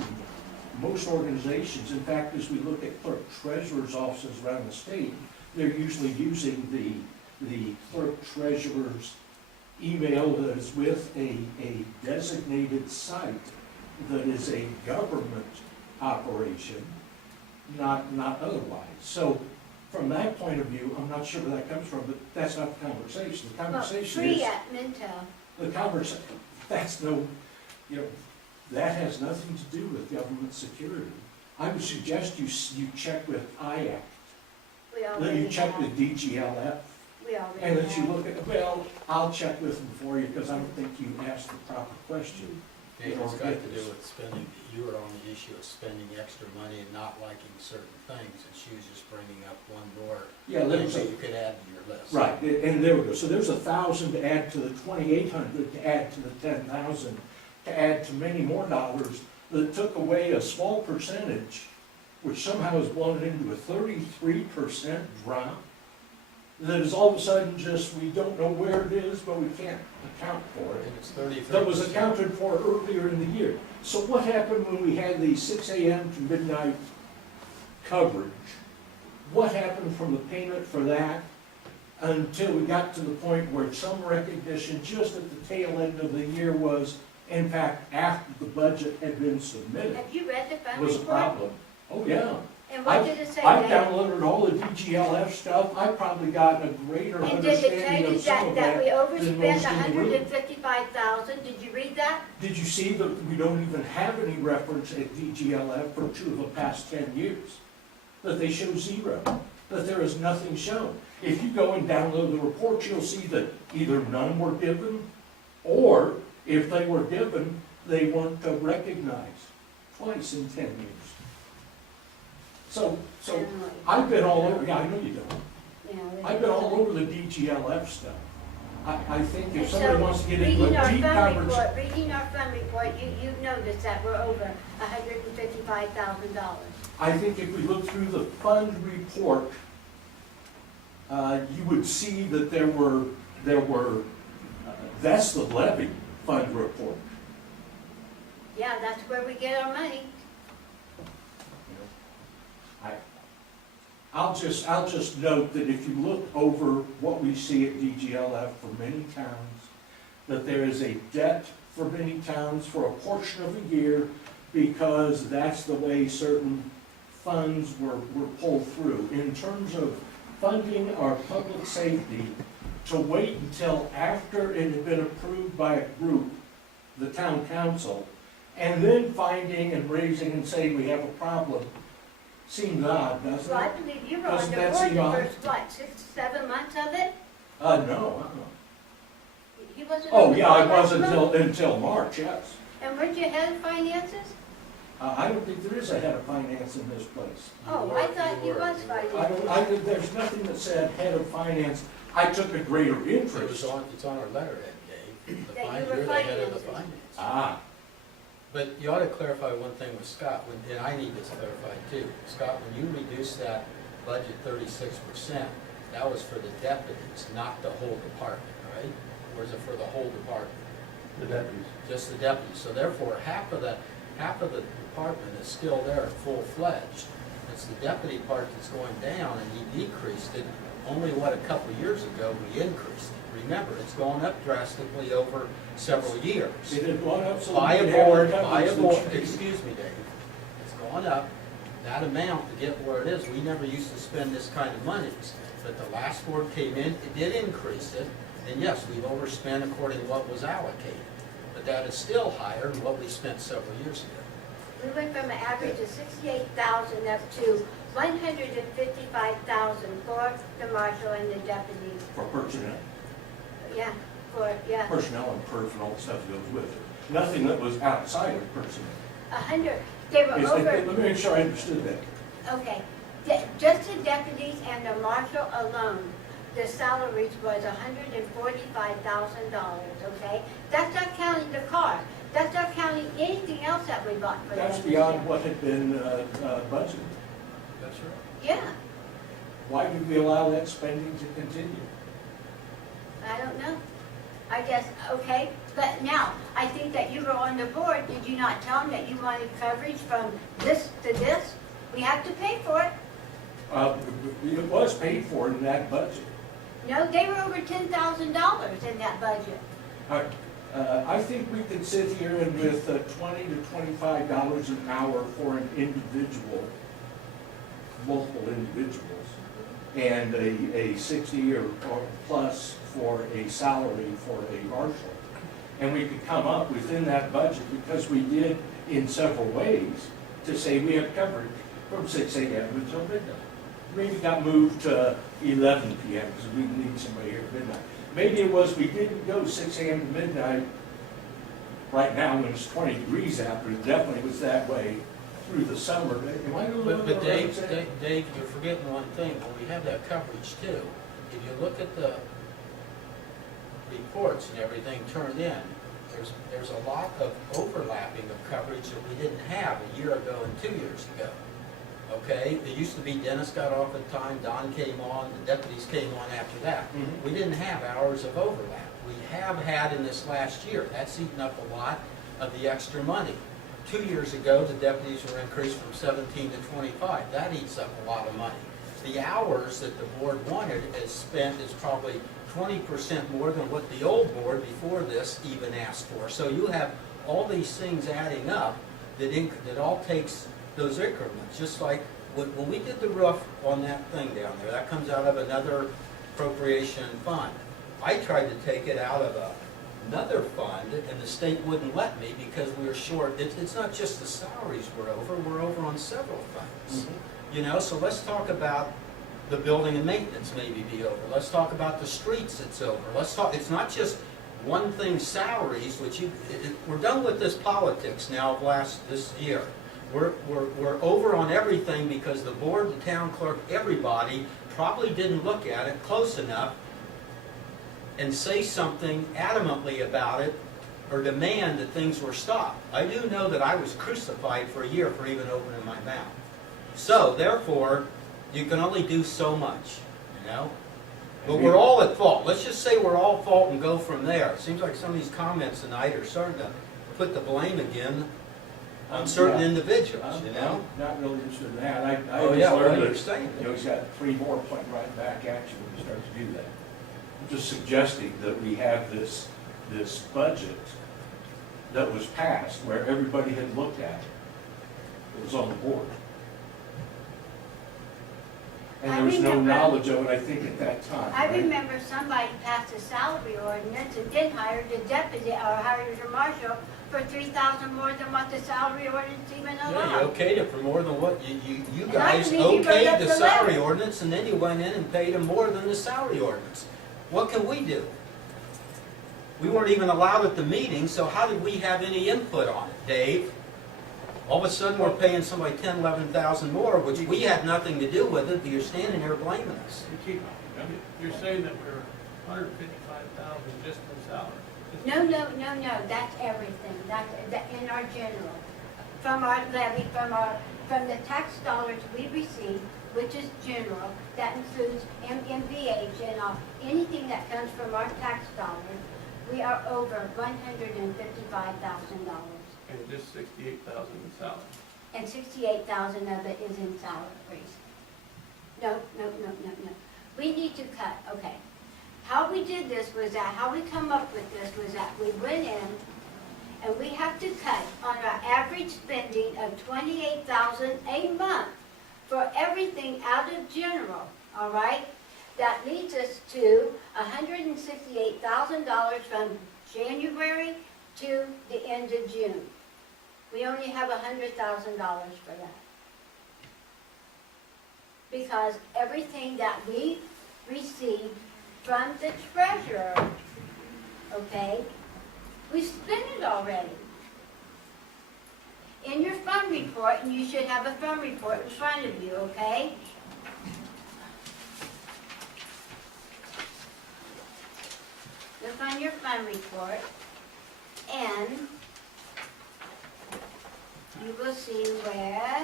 most organizations, in fact, as we look at clerk treasurer's offices around the state, they're usually using the clerk treasurer's email that is with a designated site that is a government operation, not otherwise. So from that point of view, I'm not sure where that comes from, but that's not the conversation. The Well, conversation free is, at Mintel. the conversation, that's no, you know, that has nothing to do with government security. I would suggest you check with IAC, We that already you check have. with DGLF, We already and that you have. look at, well, I'll check with them for you, because I don't think you asked the proper question. It's got to do with spending, you were on the issue of spending extra money and not liking certain things, and she was just bringing up one more Yeah, there thing was that a, you could add to your list. right, and there we go. So there's 1,000 to add to the 2,800, to add to the 10,000, to add to many more dollars that took away a small percentage, which somehow has blown it into a 33% drop, that is all of a sudden just, we don't know where it is, but we can't account for it. And it's 33%. That was accounted for earlier in the year. So what happened when we had the 6 a.m. to midnight coverage? What happened from the payment for that until we got to the point where some recognition just at the tail end of the year was, in fact, after the budget had been submitted, Have you read the fund was a report? problem? Oh, yeah. And what did it say, I've Dave? downloaded all the DGLF stuff. I probably got a greater And did it tell understanding you of some of that we than overspent most in the room. $155,000? Did you read that? Did you see that we don't even have any reference at DGLF for 2 of the past 10 years? That they show 0, that there is nothing shown. If you go and download the report, you'll see that either none were given, or if they were given, they weren't recognized twice in 10 years. So I don't know. I've been all over, yeah, I know you don't. You know, I've been all over the DGLF stuff. I think And if somebody so, wants to get into reading a our deep fund conversation. report, reading our fund report, you've noticed that we're over $155,000. I think if we look through the fund report, you would see that there were, that's the levy fund report. Yeah, that's where we get our money. I'll just note that if you look over what we see at DGLF for many towns, that there is a debt for many towns for a portion of a year because that's the way certain funds were pulled through. In terms of funding our public safety, to wait until after it had been approved by a group, the town council, and then finding and raising and saying we have a problem, seems odd, doesn't Well, I it? believe you were on Doesn't the that board seem the odd? first, what, 6, 7 months of it? No. He wasn't Oh, on the yeah, I board was last month? until March, yes. And weren't you head of finances? I don't think there is a head of finance in this place. Oh, I thought he was finance. There's nothing that said head of finance. I took a greater It's interest. on our letterhead, Dave. The That you fin- were You're the head of the finances. finance. Ah, But you ought to clarify one thing with Scott, and I need this clarified too. Scott, when you reduced that budget 36%, that was for the deputies, not the whole department, right? Or is it for the whole department? The deputies. Just the deputies. So therefore, half of the department is still there full-fledged. It's the deputy part that's going down, and he decreased it. Only a couple of years ago, we increased it. Remember, it's gone up drastically over several years. it had gone up so. Buy we a could have board, the buy a coverage board, that you- excuse me, Dave. It's gone up, that amount to get where it is. We never used to spend this kind of money. But the last board came in, it did increase it, and yes, we've overspent according to what was allocated. But that is still higher than what we spent several years ago. We went from an average of 68,000 up to 155,000 for the marshal and the deputies. For personnel, Yeah, yeah. personnel and perf and all the stuff that goes with it. Nothing that was outside of personnel. 100, they were over, Let me make sure I understood that. okay. Just the deputies and the marshal alone, the salaries was $145,000, okay? That's not counting the car. That's not counting anything else that we bought for them. That's this beyond year. what had been budgeted. That's right. Yeah, Why did we allow that spending to continue? I don't know. I guess, okay, but now, I think that you were on the board, did you not tell them that you wanted coverage from this to this? We have to pay for it. It was paid for in that budget. No, they were over $10,000 in that budget. I think we can sit here and with $20 to $25 an hour for an individual, multiple individuals, and a 60 or plus for a salary for a marshal. And we could come up within that budget, because we did in several ways, to say we have coverage from 6 a.m. until midnight. Maybe got moved to 11 p.m. because we need somebody here at midnight. Maybe it was we didn't go 6 a.m. to midnight right now when it's 20 degrees out, but it definitely was that way through the summer. Am I going But Dave, you're forgetting one thing, when we have that coverage too, if you look at the reports and everything turned in, there's a lot of overlapping of coverage that we didn't have a year ago and 2 years ago. Okay, it used to be Dennis got off at time, Don came on, the deputies came on after that. Mhm. We didn't have hours of overlap. We have had in this last year, that's eaten up a lot of the extra money. 2 years ago, the deputies were increased from 17 to 25. That eats up a lot of money. The hours that the board wanted is probably 20% more than what the old board before this even asked for. So you have all these things adding up that all takes those increments. Just like when we did the roof on that thing down there, that comes out of another appropriation fund. I tried to take it out of another fund, and the state wouldn't let me because we were short. It's not just the salaries we're over on several funds. You know, so let's talk about the building and maintenance maybe be over. Let's talk about the streets it's over. It's not just one thing, salaries, we're done with this politics now of this year. We're over on everything because the board, the town clerk, everybody probably didn't look at it close enough and say something adamantly about it or demand that things were stopped. I do know that I was crucified for a year for even opening my mouth. So, therefore, you can only do so much, you know? But we're all at fault. Let's just say we're all at fault and go from there. It seems like some of these comments tonight are starting to put the blame again on certain individuals, you know? I'm not really interested in that. I Oh, just yeah, well, learned you're that, saying you know, he's got 3 more pointing right back at you when you start to do that. I'm just suggesting that we have this budget that was passed where everybody had looked at it. It was on the board. And there was no knowledge of it, I think, at that time. I right? remember somebody passed a salary ordinance and then hired a deputy or hired a marshal for $3,000 more than what the salary ordinance even Yeah, you allowed. okayed it for more than what, you And I guys believe you wrote up okayed the the salary letter. ordinance, and then you went in and paid them more than the salary ordinance. What can we do? We weren't even allowed at the meeting, so how did we have any input on it, Dave? All of a sudden, we're paying somebody $10,000, $11,000 more, which we had nothing to do with it, but you're standing there blaming us. You're saying that we're 155,000 just in salary. No, that's everything. That's in our general. From our levy, from the tax dollars we receive, which is general, that includes MVH and anything that comes from our tax dollars, we are over $155,000. And just 68,000 in salary. And 68,000 of it is in salaries. No. We need to cut, okay. How we did this was that, how we come up with this was that we went in and we have to cut on our average spending of $28,000 a month for everything out of general, all right? That leads us to $168,000 from January to the end of June. We only have $100,000 for that. because everything that we received from the treasurer, okay, we spent it already. In your fund report, and you should have a fund report in front of you, okay? Look on your fund report, and you will see where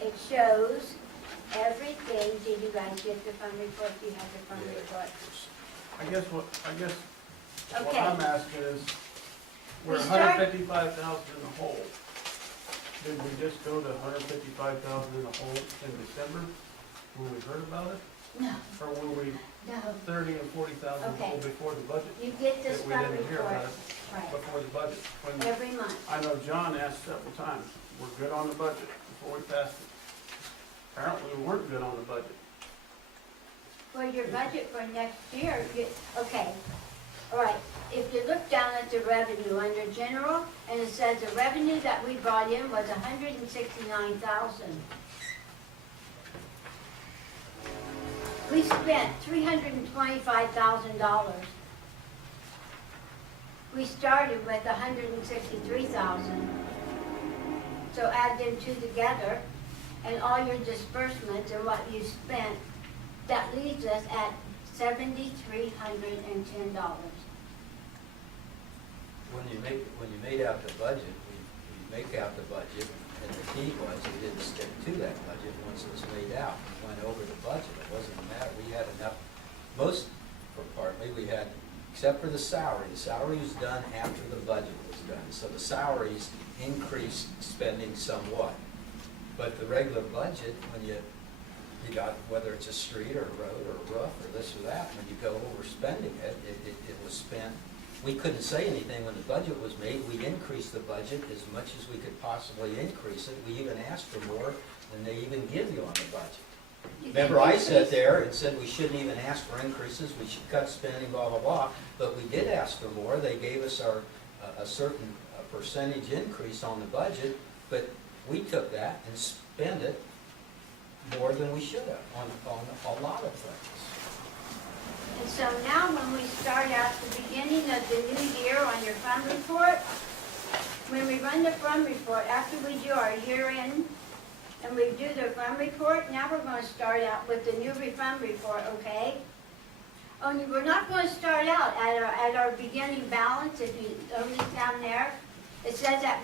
it shows everything. Did you guys get the fund report? Do you have the fund Yeah. report? I guess what Okay. I'm asking is, we're We start- 155,000 in the hole. Did we just go to 155,000 in the hole in December when we heard about it? No, Or were we no. 30 and 40,000 in the hole Okay. before the budget? You get this That we fund didn't hear report, about it right, before the budget. When every month. I know John asked several times, we're good on the budget before we passed it. Apparently, we weren't good on the budget. For your budget for next year, okay, all right, if you look down at the revenue under general, and it says the revenue that we brought in was 169,000. We spent $325,000. We started with 163,000. So add them two together, and all your disbursements and what you spent, that leaves us at $7,310. When you made out the budget, we make out the budget, and the key was we didn't stick to that budget once it was laid out. We went over the budget. It wasn't a matter, we had enough, partly, we had, except for the salary was done after the budget was done. So the salaries increased spending somewhat. But the regular budget, when you got, whether it's a street or a road or a roof or this or that, when you go over spending it, it was spent. We couldn't say anything when the budget was made. We increased the budget as much as we could possibly increase it. We even asked for more than they even give you on the budget. Remember, I sat there and said we shouldn't even ask for increases, we should cut spending, blah, blah, blah, but we did ask for more. They gave us a certain percentage increase on the budget, but we took that and spent it more than we should have on a lot of things. And so now when we start out the beginning of the new year on your fund report, when we run the fund report, after we do our year end and we do the fund report, now we're going to start out with the new fund report, okay? Only we're not going to start out at our beginning balance. If you notice down there, it says that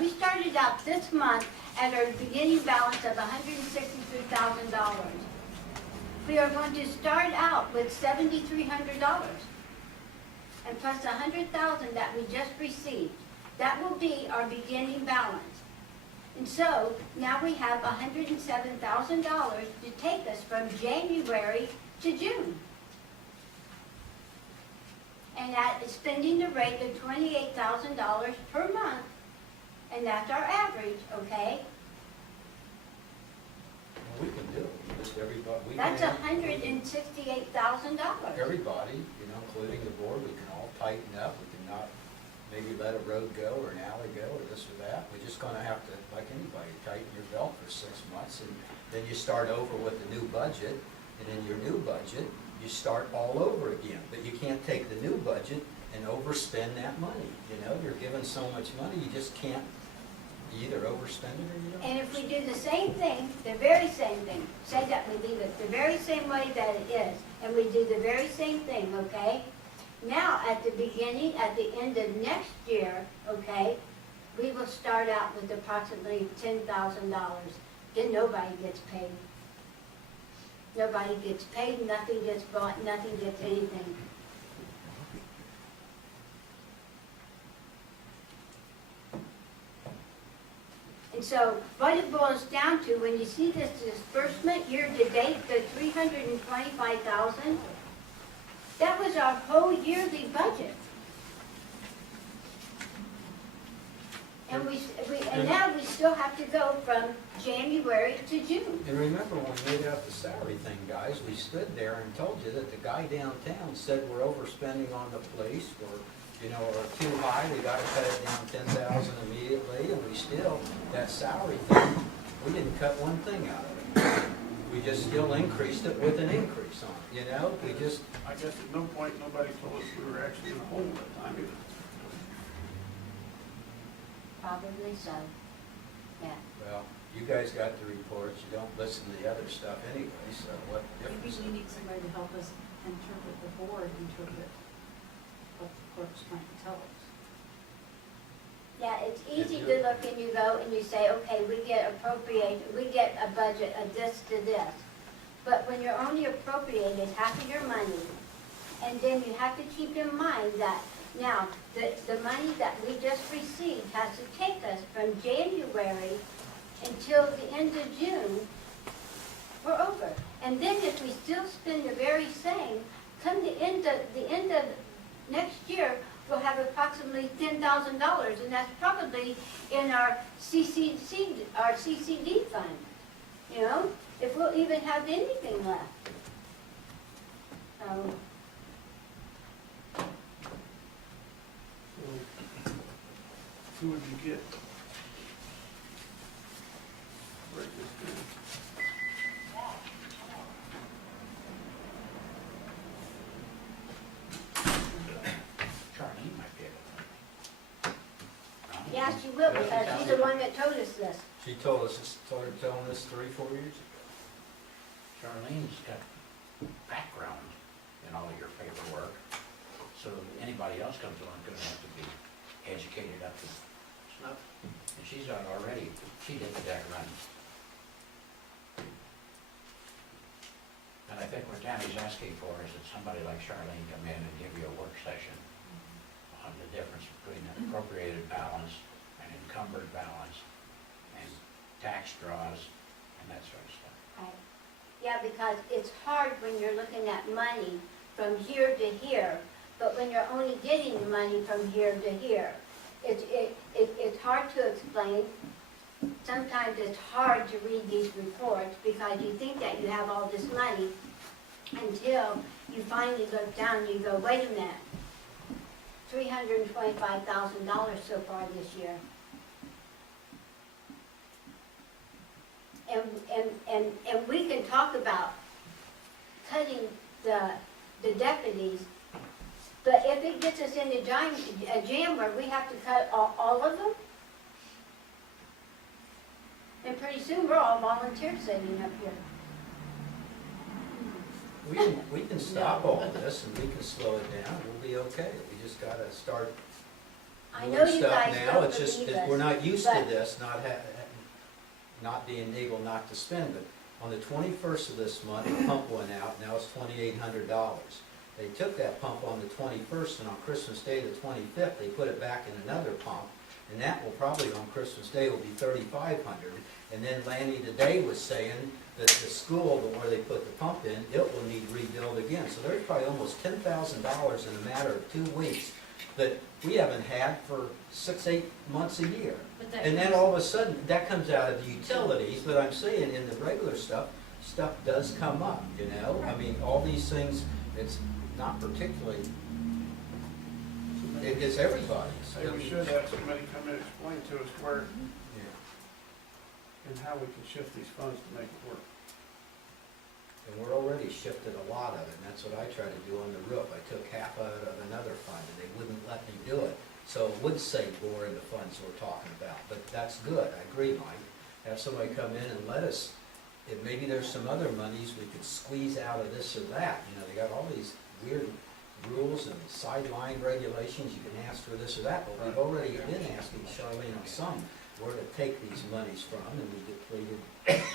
we started out this month at our beginning balance of $163,000. We are going to start out with $7,300 and plus $100,000 that we just received. That will be our beginning balance. And so now we have $107,000 to take us from January to June. And that is spending the rate of $28,000 per month, and that's our average, okay? Well, we can do it, just everybody. That's $168,000. Everybody, including the board, we can all tighten up. We can not maybe let a road go or an alley go or this or that. We're just gonna have to, like anybody, tighten your belt for 6 months, and then you start over with the new budget, and in your new budget, you start all over again. But you can't take the new budget and overspend that money. You're given so much money, you just can't, you either overspend it or you don't. And if we do the same thing, the very same thing, say that we leave it the very same way that it is, and we do the very same thing, okay? Now, at the beginning, at the end of next year, okay, we will start out with approximately $10,000. Then nobody gets paid. Nobody gets paid, nothing gets bought, nothing gets anything. And so what it boils down to, when you see this disbursement year-to-date, the $325,000, that was our whole yearly budget. And and now we still have to go from January to June. And remember when we made out the salary thing, guys, we stood there and told you that the guy downtown said we're overspending on the police, you know, are too high, we gotta cut it down 10,000 immediately, and we still, that salary thing, we didn't cut one thing out of it. We just still increased it with an increase on it, you know, we just, I guess at no point, nobody told us we were actually in a hole at the time either. Probably so, yeah. well, you guys got the reports, you don't listen to the other stuff anyway, so what Maybe difference? we need somebody to help us interpret the board, interpret what the clerk's trying to tell us. Yeah, it's easy to look and you go and you say, okay, we get a budget of this to this. But when you're only appropriated half of your money, and then you have to keep in mind that now, the money that we just received has to take us from January until the end of June, we're over. And then if we still spend the very same, come the end of next year, we'll have approximately $10,000, and that's probably in our CCD fund, you know, if we'll even have anything left. So, So, who would you get? Break this down. Charlene might be able to. yeah, she will, because she's the one that told us this. She told us, started telling us 3-4 years ago. Charlene's got background in all of your paperwork, so anybody else comes along gonna have to be educated up to snuff. And she's done already, she did the deck run. And I think what Danny's asking for is that somebody like Charlene come in and give you a work session on the difference between an appropriated balance and encumbered balance and tax draws and that sort of stuff. Right. Yeah, because it's hard when you're looking at money from here to here, but when you're only getting the money from here to here, it's hard to explain. Sometimes it's hard to read these reports because you think that you have all this money until you finally look down and you go, wait a minute, $325,000 so far this year. And we can talk about cutting the deputies, but if it gets us in a jam where we have to cut all of them, and pretty soon we're all volunteers sitting up here. We can stop all this and we can slow it down, we'll be okay, we just gotta start I know doing you stuff guys now. don't It's just, believe us, we're not used to but- this, not being able not to spend, but on the 21st of this month, the pump went out, now it's $2,800. They took that pump on the 21st, and on Christmas Day, the 25th, they put it back in another pump, and that will probably, on Christmas Day, will be $3,500. And then Lanny today was saying that the school, where they put the pump in, it will need rebuild again. So there's probably almost $10,000 in a matter of 2 weeks that we haven't had for 6-8 months a year. But that And then comes- all of a sudden, that comes out of the utilities, but I'm saying in the regular stuff does come up, you know? I mean, all these things, it's not particularly, it's everybody's. Say we should have somebody come in and explain to us where Yeah. and how we can shift these funds to make it work. And we're already shifted a lot of it, and that's what I tried to do on the roof. I took half out of another fund, and they wouldn't let me do it. So it would save more in the funds we're talking about, but that's good, I agree, Mike. Have somebody come in and let us, if maybe there's some other monies we could squeeze out of this or that. You know, they got all these weird rules and sideline regulations, you can ask for this or that, but we've already been asking Charlene on some, where to take these monies from, and we depleted,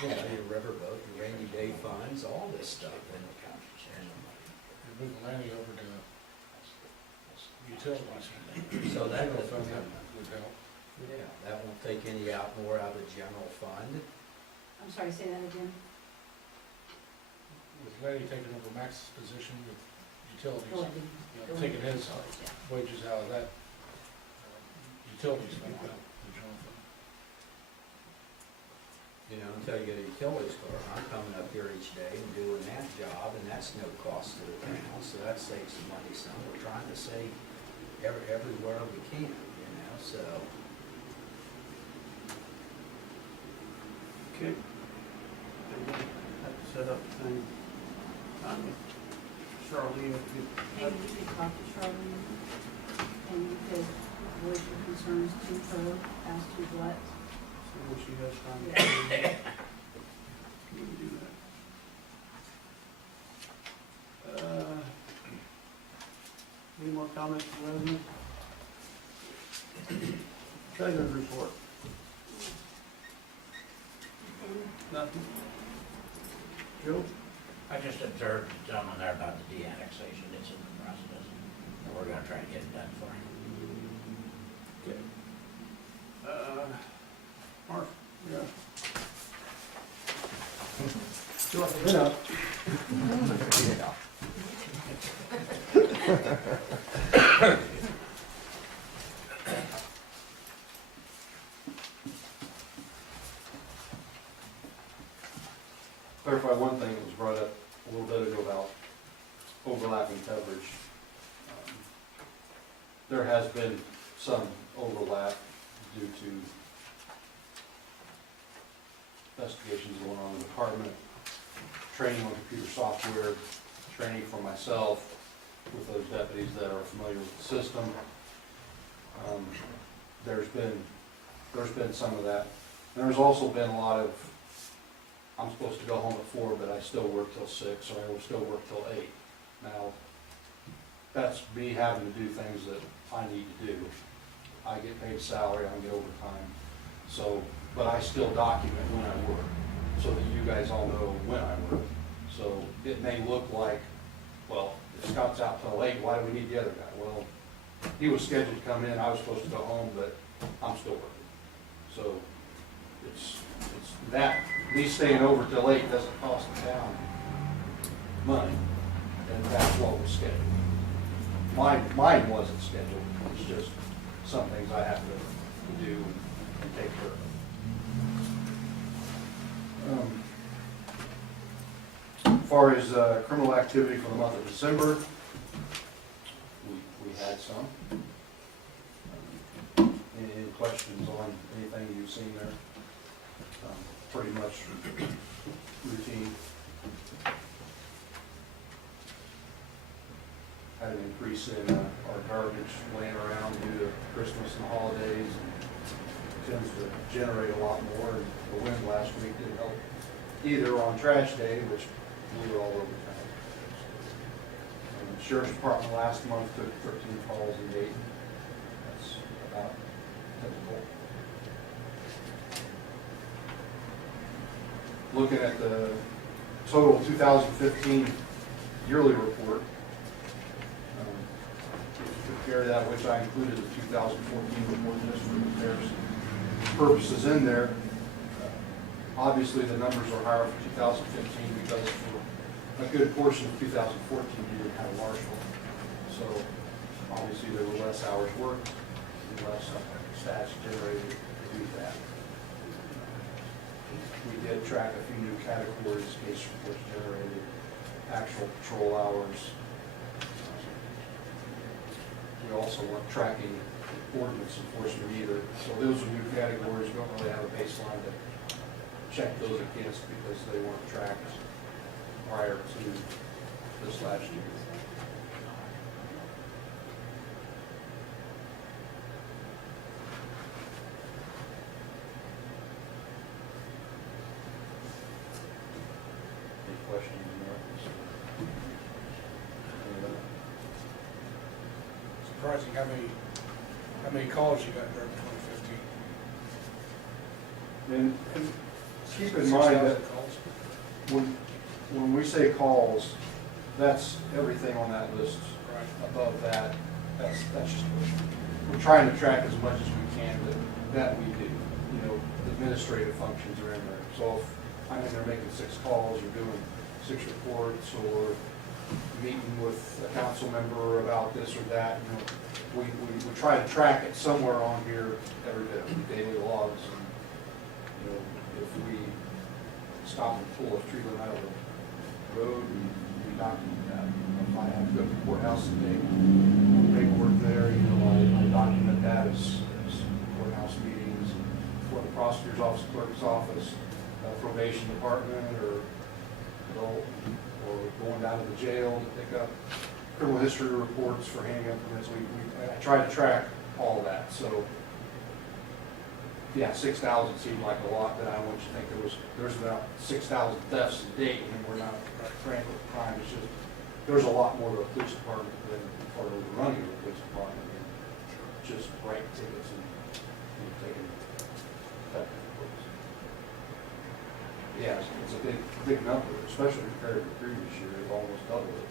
you know, your riverboat, your rainy day funds, all this stuff, and You're moving Lanny over to utilities. so that General would, fund would help. yeah, that won't take any more out of the general fund. I'm sorry, say that again. With Lanny taking over Max's position with utilities, Go ahead. taking his Yeah. wages out of that utilities fund, the general fund. You know, until you get a utilities car, I'm coming up here each day and doing that job, and that's no cost to the town, so that saves some money some. We're trying to save everywhere we can, you know, so. Okay. And then have to set up the thing. Charlene, if you, Maybe you could talk to Charlene, and you could voice your concerns to her as to what. see what she has time to do. We can do that. Any more comments from residents? Treasurer's report. Nothing? Joe? I just observed the gentleman there about the de-annexation, it's in the process, and we're gonna try to get it done for him. Okay. Mark, yeah. Feel like a bit up. Clarify one thing that was brought up a little bit ago about overlapping coverage. There has been some overlap due to investigations going on in the department, training on computer software, training for myself with those deputies that are familiar with the system. There's been some of that. And there's also been a lot of, I'm supposed to go home at 4, but I still work till 6, or I will still work till 8. Now, that's me having to do things that I need to do. I get paid salary, I get overtime, so, but I still document when I work, so that you guys all know when I work. So it may look like, well, if Scott's out till 8, why do we need the other guy? Well, he was scheduled to come in, I was supposed to go home, but I'm still working. So it's that, me staying over till 8 doesn't cost the town money, and that's what was scheduled. Mine wasn't scheduled, it's just some things I have to do and take care of. As far as criminal activity for the month of December, we had some. Any questions on anything you've seen there? Pretty much routine. Had an increase in our garbage laying around due to Christmas and holidays. It tends to generate a lot more, and the wind last week didn't help either on trash day, which we were all over town. The Sheriff's Department last month took 13 calls in Dayton. That's about typical. Looking at the total 2015 yearly report, compare that, which I included the 2014 report just for comparison purposes in there. Obviously, the numbers are higher for 2015 because for a good portion of 2014 you didn't have a marshal. So obviously there were less hours worked and less stats generated to do that. We did track a few new categories, case reports generated, actual patrol hours. We also weren't tracking ordinance enforcement either. So those are new categories. We don't really have a baseline to check those against because they weren't tracked prior to this last year. Any questions? Surprising how many calls you got during 2015. And keep in mind that 6,000 calls. when we say calls, that's everything on that list. Right. Above that, that's just, we're trying to track as much as we can that we do. You know, administrative functions are in there. So if I'm in there making 6 calls, or doing 6 reports, or meeting with a council member about this or that, you know, we try to track it somewhere on here, every bit of the daily logs. And, you know, if we stop and pull a tree limb out of the road, we document that. If I have to go to the courthouse today, paperwork there, you know, as courthouse meetings, for the prosecutor's office, clerk's office, probation department, or going down to the jail to pick up criminal history reports for handgun permits. I tried to track all of that, so yeah, 6,000 seemed like a lot, but I don't want you to think there's about 6,000 thefts in Dayton, and we're not frantic with crime. It's just, there's a lot more to the police department than part of the running of the police department than just writing tickets and taking theft reports. Yeah, it's a big number, especially compared to the previous year. They've almost doubled it.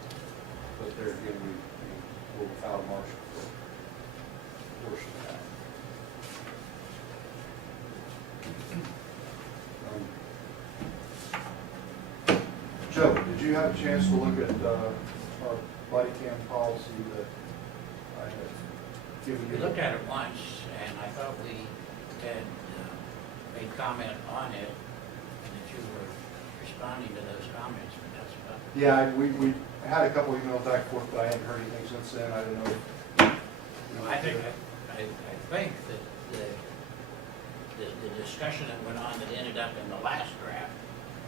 But there again, we're without a marshal for a portion of that. Joe, did you have a chance to look at our body cam policy that I had given We you? looked at it once, and I thought we had made comment on it, and that you were responding to those comments, but that's about. Yeah, we had a couple emails back and forth, but I hadn't heard anything since then. I don't know. I think that the discussion that went on that ended up in the last draft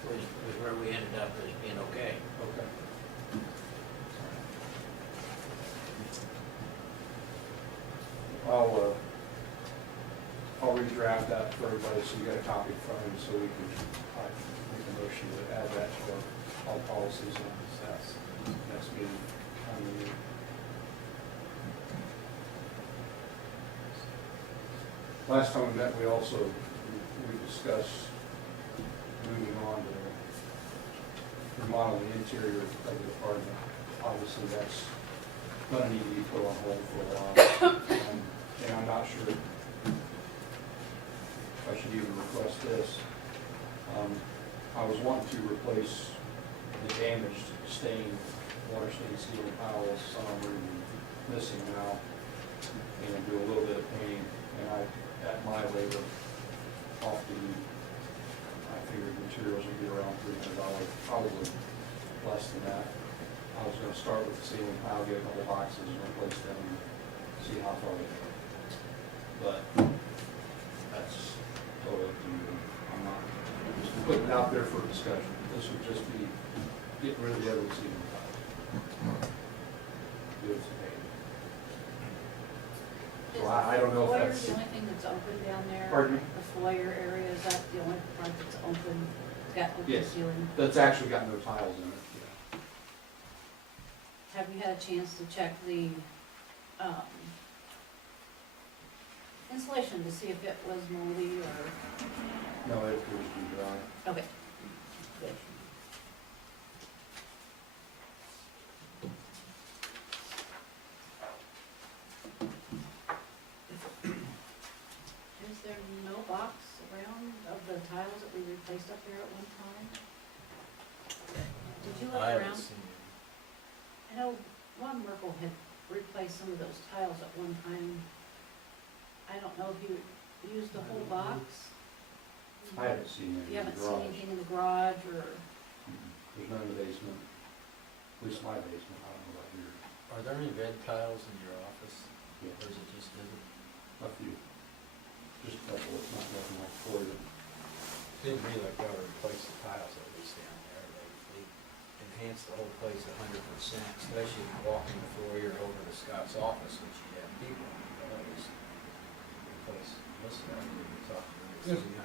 was where we ended up as being okay. Okay. I'll redraft that for everybody, so you got a copy in front of you, so we can make a motion to add that to all policies on this next meeting. Last time we met, we discussed moving on to remodeling the interior of the department. Obviously, that's gonna need to be put on hold for a while. And I'm not sure if I should even request this. I was wanting to replace the damaged water stained ceiling tiles, some of them are missing now, and do a little bit of painting. And at my labor, I figured materials would be around $300, probably less than that. I was gonna start with the ceiling tile, get a couple boxes and replace them and see how far they go. But that's totally up to you. I'm not just putting it out there for discussion. This would just be getting rid of the other ceiling tile. Do it today. So I don't know if that's. Is the foyer the only thing that's open down there? Pardon me? The foyer area, is that the only part that's open, got open Yes. ceiling? That's actually got no tiles in it. Yeah. Have you had a chance to check the, insulation to see if it was moldy or? No, it appears to be dry. Okay. Good. Is there no box around of the tiles that we replaced up there at one time? Did you look around? I know Ron Merkel had replaced some of those tiles at one time. I don't know if you used the whole box? I haven't seen You anything in haven't the seen garage. anything in the garage or? There's none in the basement. At least my basement. I don't know about yours. Are there any red tiles in your office, Yeah. or is it just visible? A few. Just a couple. It's not nothing like 40. Seemed to me like they ought to replace the tiles at least down there. They enhance the whole place 100%, especially if you walk in the foyer over to Scott's office, which you have people, always replace most of that, you're talking Yes. $300.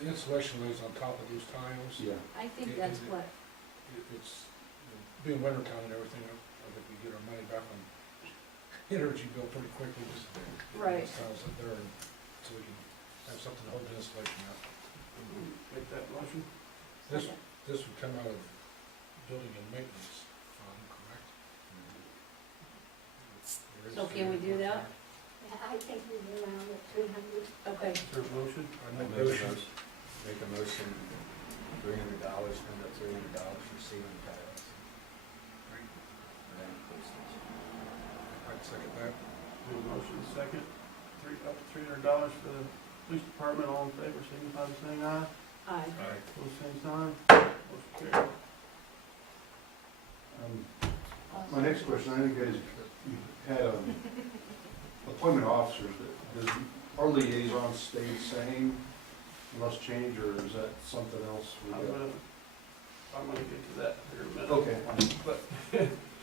The insulation lays on top of these tiles. Yeah. I think It- that's it- what, It's, being winter time and everything, I think we get our money back on energy bill pretty quickly, just Right. these tiles up there, and so we can have something to hold the insulation up. Make that motion? This would come out of building and maintenance fund, correct? There is so can we do that? Yeah, I think we're around at 300. Okay, Is there a motion? I make motion. Make a motion, $300, spend up $300 for ceiling tiles. Around the police station. I'd second that. Do a motion, second, up to $300 for the police department, all in favor, signify by saying aye. aye. Pose same sign, motion carried. My next question, I think you guys you had appointment of officers, does our liaison stay the same unless change, or is that something else? we got? I'm gonna get to that here in a minute. Okay, But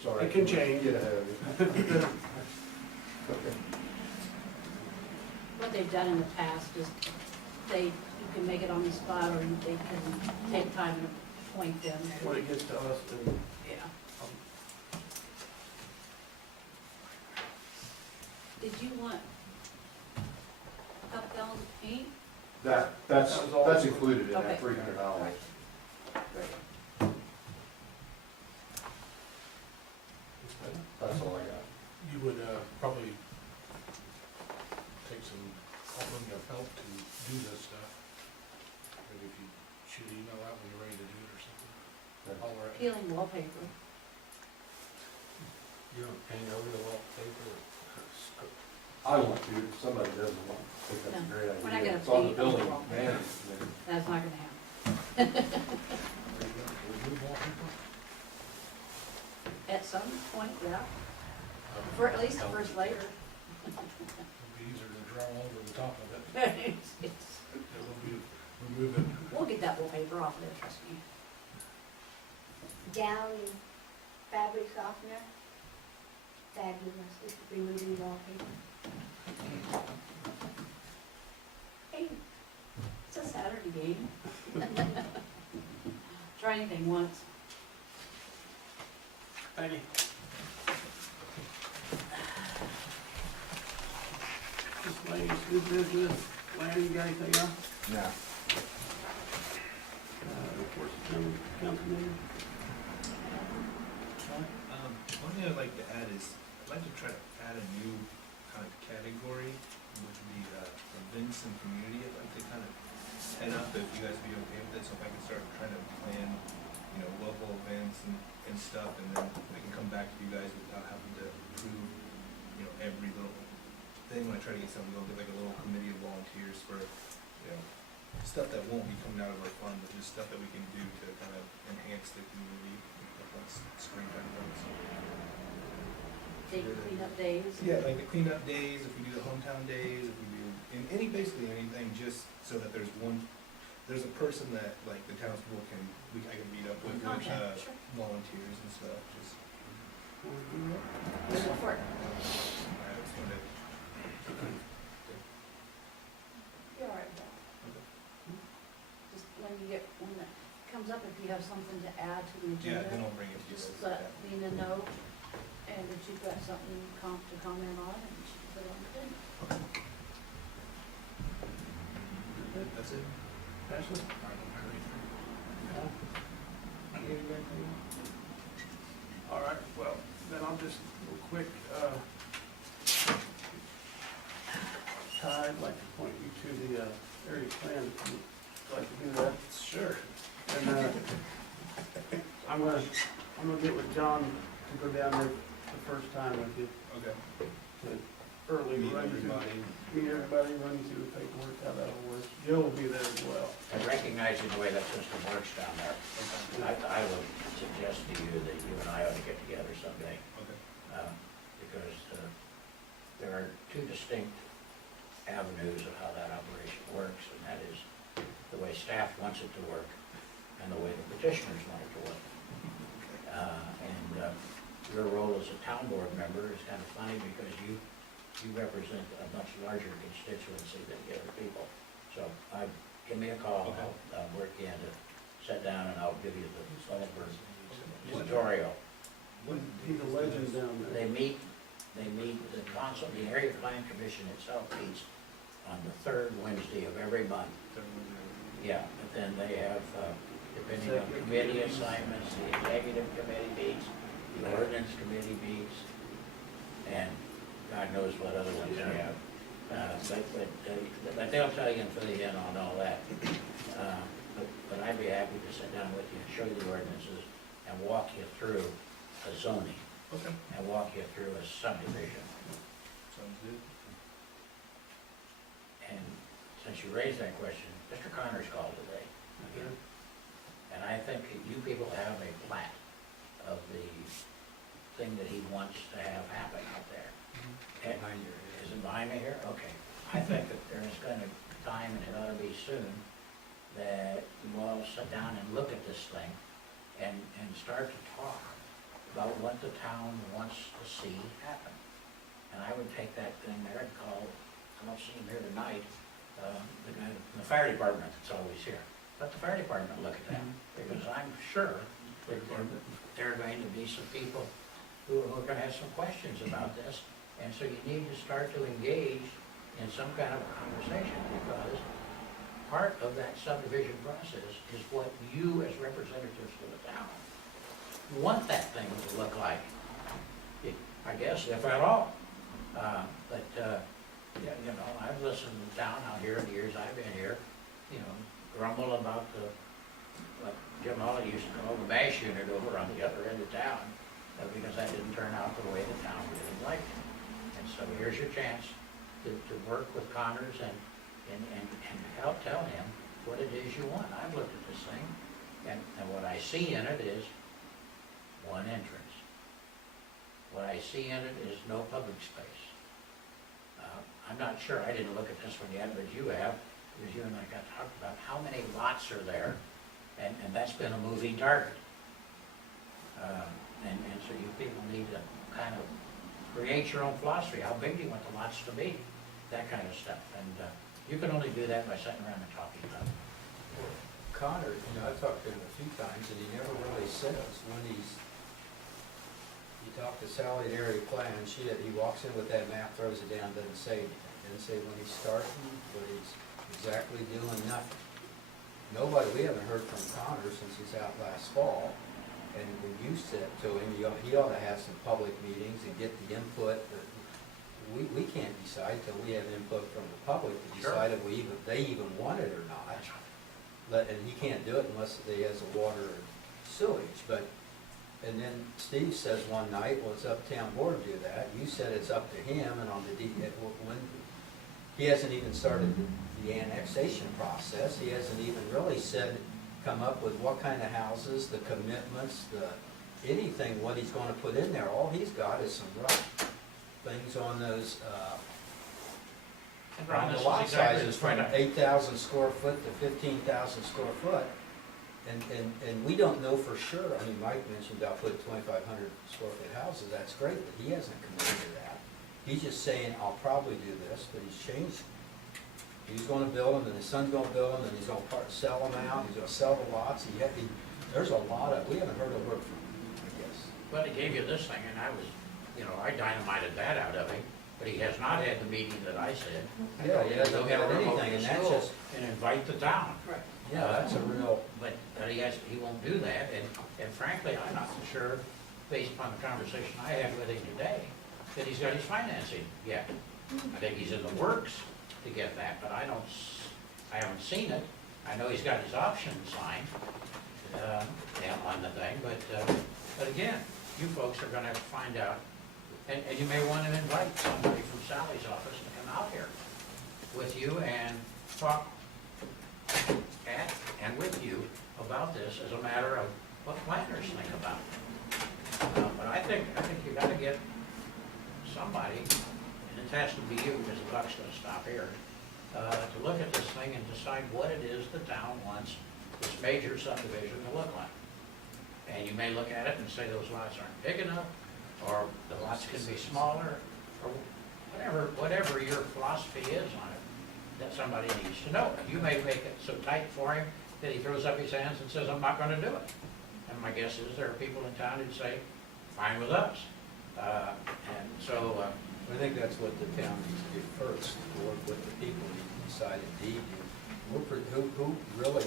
sorry. It can change. Get ahead of you. Okay. What they've done in the past is you can make it on the spot, or they can take time and appoint them. when it gets to us, then Yeah. Did you want a couple gallons of paint? That's That was all. that's included in Okay. that $300. Great. That's all I got. You would, probably take some offering of help to do this stuff. Maybe if you shoot an email out when you're ready to do it or something. All right. Peeling wallpaper. You don't paint over the wallpaper? I want to, if somebody doesn't want, I think that's a No, great idea. we're not gonna It's on the paint building over the manager. That's not gonna happen. Remove wallpaper? At some point, yeah, for at least the first layer. It'd be easier to draw over the top of it. It's- It will be, remove it. We'll get that wallpaper off there, trust me. Down fabric softener, fabulous, it's removing wallpaper. Hey, it's a Saturday game. Try anything once. Peggy. Miscellaneous new business, Larry, you got anything else? No. Reports of council meeting? One thing I'd like to add is, I'd like to try to add a new kind of category, which would be events and community. I'd like to kind of head up, if you guys would be okay with it, so if I can start trying to plan, you know, local events and stuff, and then I can come back to you guys without having to approve, you know, every little thing. When I try to get something, I'll get like a little committee of volunteers for, you know, stuff that won't be coming out of our fund, but just stuff that we can do to kind of enhance the community once springtime comes. Take cleanup days. Yeah, like the cleanup days, if we do the hometown days, if we do, basically anything, just so that there's a person that, like, the townspeople I can meet up with, Contact, sure. volunteers and stuff, just, Go for it. I just wanted You're all right with that. Just when that comes up, if you have something to add to the yeah, then agenda, I'll bring it to you just guys. let Lena know, and that you've got something to comment on, and she can put it on the agenda. That's it. Ashley? I don't have anything. You got anything else? All right, well, then I'll just, real quick, Ty, I'd like to point you to the area plan, if you'd like to do that. Sure. And I'm gonna get with John to go down there the first time with you, Okay. to early Meet run through, everybody. run you through the paperwork, how that'll work. Jill will be there as well. And recognizing the way that system works down there, I would suggest to you that you and I ought to get together someday, Okay. because there are two distinct avenues of how that operation works, and that is the way staff wants it to work and the way the petitioners want it to work. Your role as a town board member is kind of funny because you represent a much larger constituency than the other people. So give me a call, Okay. I'll work in to sit down and I'll give you the tutorial. He's a legend down there. They meet, the council, the area plan commission itself meets on the third Wednesday of every month. Yeah, but then they have, depending on committee assignments, the executive committee meets, the ordinance committee meets, and God knows what other ones they have. But they'll tell you and fill you in on all that. But I'd be happy to sit down with you and show you the ordinances and walk you through a zoning, Okay. and walk you through a subdivision. Sounds good. And since you raised that question, Mr. Connors called today. Okay. And I think you people have a plat of the thing that he wants to have happen out there. And isn't behind me here? Okay. I think that there's gonna be time, and it ought to be soon, that we'll all sit down and look at this thing and start to talk about what the town wants to see happen. And I would take that thing there and call, I don't see him here tonight, the guy from the fire department that's always here. Let the fire department look at that, because I'm sure that there are going to be some people who are gonna have some questions about this. And so you need to start to engage in some kind of conversation, because part of that subdivision process is what you as representatives of the town want that thing to look like, I guess, if at all. Yeah, you know, I've listened to the town out here in the years I've been here, you know, grumble about the, like Jim Hawley used to call the MASH unit over on the other end of town, because that didn't turn out the way the town really liked it. And so here's your chance to work with Connors and help tell him what it is you want. I've looked at this thing, and what I see in it is one entrance. What I see in it is no public space. I'm not sure, I didn't look at this one yet, but you have, because you and I got talked about how many lots are there, and that's been a moving target. And so you people need to kind of create your own philosophy. How big do you want the lots to be? That kind of stuff. And you can only do that by sitting around and talking about it. Connor, you know, I've talked to him a few times, and he never really says when you talk to Sally at area plan, he walks in with that map, throws it down, doesn't say anything. Doesn't say when he's starting, what he's exactly doing, nothing. Nobody, we haven't heard from Connor since he's out last fall, and when you said to him, he ought to have some public meetings and get the input. We can't decide till we have input from the public to decide if they even want it or not. And he can't do it unless he has a water and sewage. And then Steve says one night, well, it's up to town board to do that. You said it's up to him, and on when he hasn't even started the annexation process. He hasn't even really come up with what kind of houses, the commitments, anything, what he's gonna put in there. All he's got is some rough things on those, on the lot sizes from 8,000 square foot to 15,000 square foot. And we don't know for sure. I mean, Mike mentioned about putting 2,500 square foot houses. That's great, but he hasn't committed to that. He's just saying, I'll probably do this, but he's changed. He's gonna build them, and his son's gonna build them, and he's gonna sell them out. He's gonna sell the lots. There's a lot of, we haven't heard a word from him, I guess. Well, he gave you this thing, and I was, you know, I dynamited that out of him, but he has not had the meeting that I said. Yeah, he hasn't Go get a had room over anything, the and that's school just, and invite the town. Right. yeah, that's a real, But he won't do that, and frankly, I'm not so sure, based upon the conversation I had with him today, that he's got his financing yet. I think he's in the works to get that, but I haven't seen it. I know he's got his option signed, on the thing, but again, you folks are gonna have to find out, and you may want to invite somebody from Sally's office to come out here with you and talk at and with you about this as a matter of what planners think about it. But I think you gotta get somebody, and it has to be you, because the buck's gonna stop here, to look at this thing and decide what it is the town wants this major subdivision to look like. And you may look at it and say those lots aren't big enough, or the lots can be smaller, or whatever your philosophy is on it, that somebody needs to know. You may make it so tight for him that he throws up his hands and says, I'm not gonna do it. And my guess is there are people in town who'd say, fine with us. And so, I think that's what the town needs to do first, to work with the people who decide indeed, who really,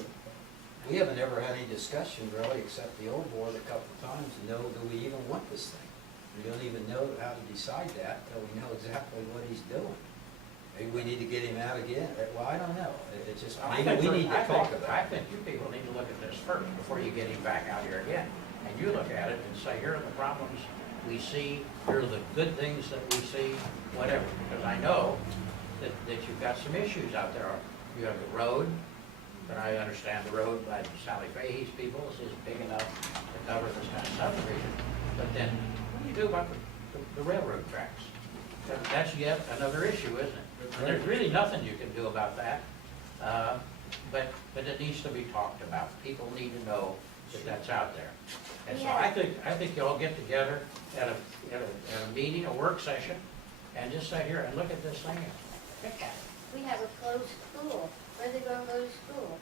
we haven't ever had any discussion really, except the old board a couple of times, to know that we even want this thing. We don't even know how to decide that until we know exactly what he's doing. Maybe we need to get him out again. Well, I don't know. It's just, maybe we need to talk about it. I think you people need to look at this first before you get him back out here again. And you look at it and say, here are the problems we see, here are the good things that we see, whatever. Because I know that you've got some issues out there. You have the road, but I understand the road by Sally Fahey's people is big enough to cover this kind of subdivision. But then, what do you do about the railroad tracks? that's yet another issue, isn't it? And there's really nothing you can do about that, but it needs to be talked about. People need to know that that's out there. And so I think you all get together at a meeting, a work session, and just sit here and look at this thing and pick at it. We have a closed school. Where are they gonna go to school?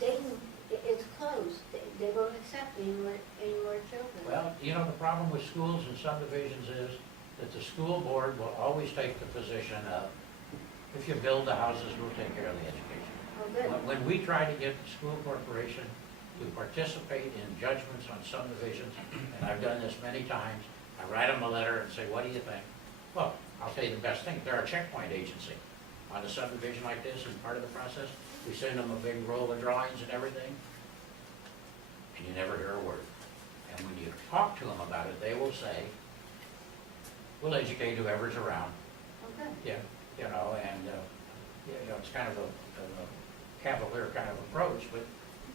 Dayton, it's closed. They won't accept any more children. Well, you know, the problem with schools and subdivisions is that the school board will always take the position of, if you build the houses, we'll take care of the education. Oh, good. When we try to get the school corporation to participate in judgments on subdivisions, and I've done this many times, I write them a letter and say, what do you think? Well, I'll tell you the best thing, they're a checkpoint agency. On a subdivision like this, and part of the process, we send them a big roll of drawings and everything, and you never hear a word. And when you talk to them about it, they will say, we'll educate whoever's around. Okay. Yeah, you know, and, you know, it's kind of a cavalier kind of approach, but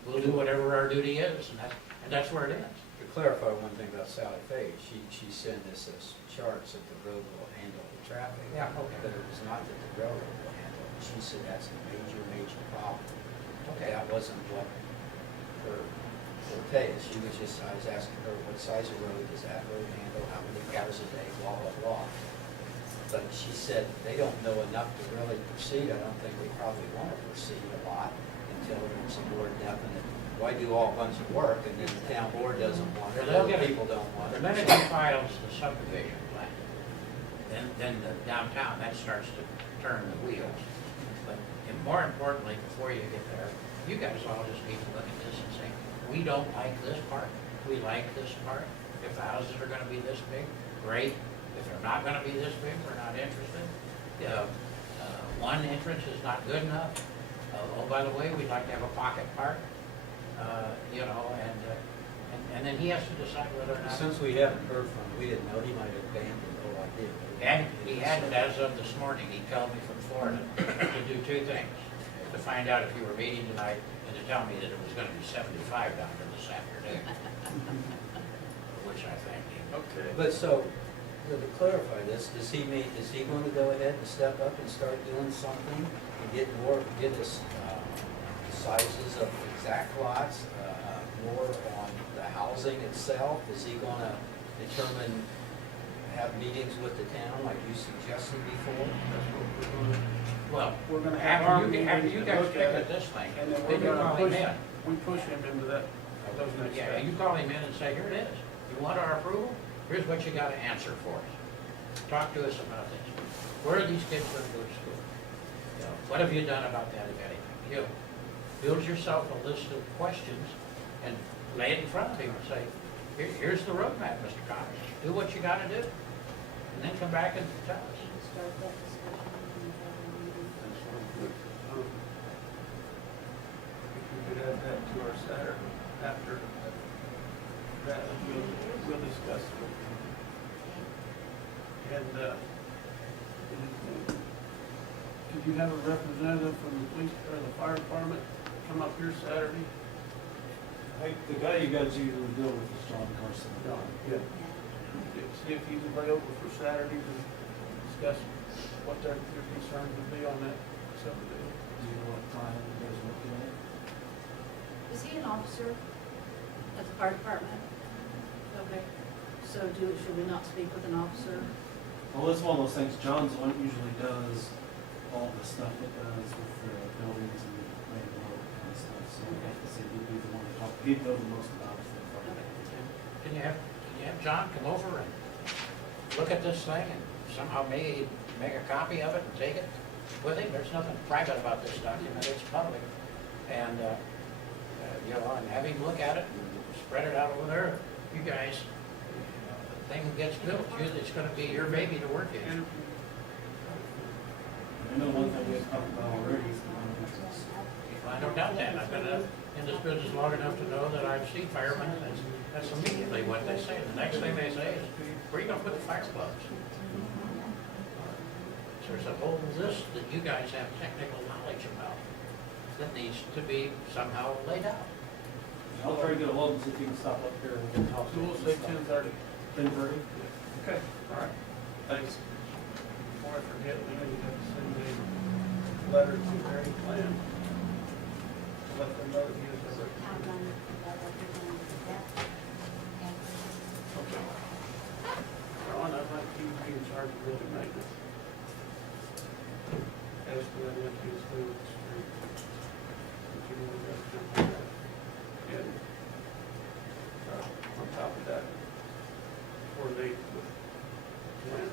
we'll do whatever our duty is, and that's where it ends. To clarify one thing about Sally Faye, she sent us as charts that the road will handle the traffic. Yeah, okay. But it was not that the railroad will handle it. She said that's a major problem. Okay. That wasn't what her forte is. She was just, I was asking her, what size of road does that road handle, how many cars a day, blah, blah, blah. But she said they don't know enough to really proceed. I don't think we probably want to proceed a lot until there's a more definite, why do all a bunch of work and then the town board doesn't want it, They'll other get it. people don't want The it. minute he files the subdivision plan, then the downtown, that starts to turn the wheels. But and more importantly, before you get there, you guys all just need to look at this and say, we don't like this part, we like this part. If the houses are gonna be this big, great. If they're not gonna be this big, we're not interested. One entrance is not good enough. Oh, by the way, we'd like to have a pocket park, you know, and then he has to decide whether or not. Since we haven't heard from him, we didn't know, he might have abandoned the whole idea. And he had it as of this morning, he called me from Florida to do two things. To find out if you were meeting tonight and to tell me that it was gonna be 75 down there this afternoon. Which I thank him. Okay. But so, to clarify this, is he going to go ahead and step up and start doing something and get us sizes of exact lots, more on the housing itself? Is he gonna determine, have meetings with the town like you suggested before? Well, We're gonna have our after meeting you to guys look look at at it, this thing, and then then we're you gonna call him push, in. we push him into that, those next Yeah, steps. you call him in and say, here it is. You want our approval? Here's what you gotta answer for us. Talk to us about this. Where are these kids gonna go to school? You know, what have you done about that, if anything? You build yourself a list of questions and lay it in front of him and say, here's the roadmap, Mr. Connors. Do what you gotta do. And then come back and tell us. Start that discussion and have a meeting. That sounds good. If we could add that to our Saturday after that, we'll discuss it. And, could you have a representative from the police or the fire department come up here Saturday? The guy you guys usually deal with is John Carson. John, yeah. See if he's available for Saturday to discuss what their concerns would be on that subdivision. Do you know what time you guys are looking at? Is he an officer at the fire department? Okay, so should we not speak with an officer? Well, it's one of those things, John's the one that usually does all the stuff it does with the buildings and main road kind of stuff, so I have to say he'd be the one to talk, he'd know the most about it. Can you have John come over and look at this thing and somehow make a copy of it and take it with him? There's nothing private about this document, it's public. And, you know, and have him look at it and spread it out over there. You guys, the thing gets built, it's gonna be your baby to work in. I know one thing we've talked about already is the one that's. I don't doubt that. I've been in this business long enough to know that I've seen firemen, and that's immediately what they say. The next thing they say is, where are you gonna put the fire plugs? So there's a whole list that you guys have technical knowledge about that needs to be somehow laid out. I'll try to get a hold of him, see if he can stop up here and we'll talk So to him. we'll say 10:30. 10:30? Okay, all right. Thanks. before I forget, we need to send a letter to Mary Plan. Let them know that he is a I'm representative. gonna, I'm gonna do that. Okay. Ron, I'd like you to be in charge of building maintenance. As for that empty school street. If you want to go something like that. And, on top of that, coordinate with Glenn.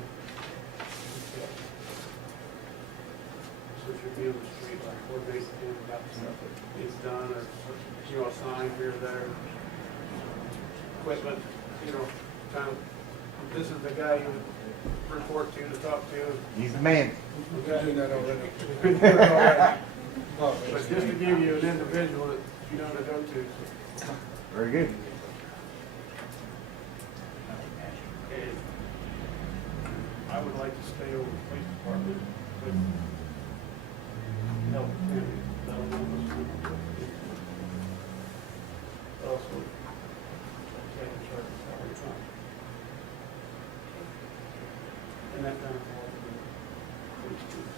So if you're on the street, like coordinate with him about the stuff that needs done, or, you know, a sign here or there. Equipment, you know, kind of, this is the guy you would report to talk to. He's the man. We're doing that already. But just to give you an individual that you know to go to. Very good. And I would like to stay over the police department with help and also taking charge of salary fund. And that kind of falls in the police chief.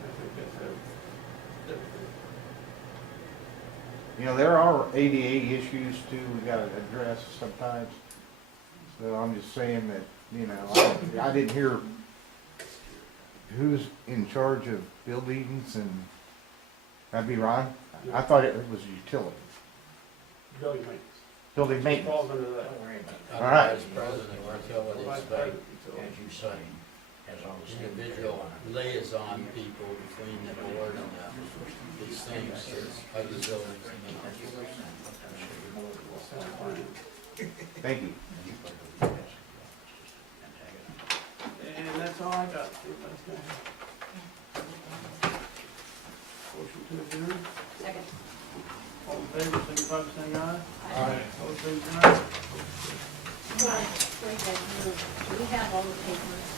I think that's everything. You know, there are ADA issues too, we gotta address sometimes. So I'm just saying that, you know, I didn't hear who's in charge of buildings and, that'd be Ron? I thought it was utility, Building maintenance. building maintenance. Falls under that. Don't worry about it. All right. Vice President Utility Vice State, President, Utility. as you say, has all this individual liaison people between the board and these things, other buildings and Thank you. And that's all I got. Everybody's got it. Motion to adjourn. Second. All in favor, signify by saying aye. Aye. All opposed, say no. We have all the papers.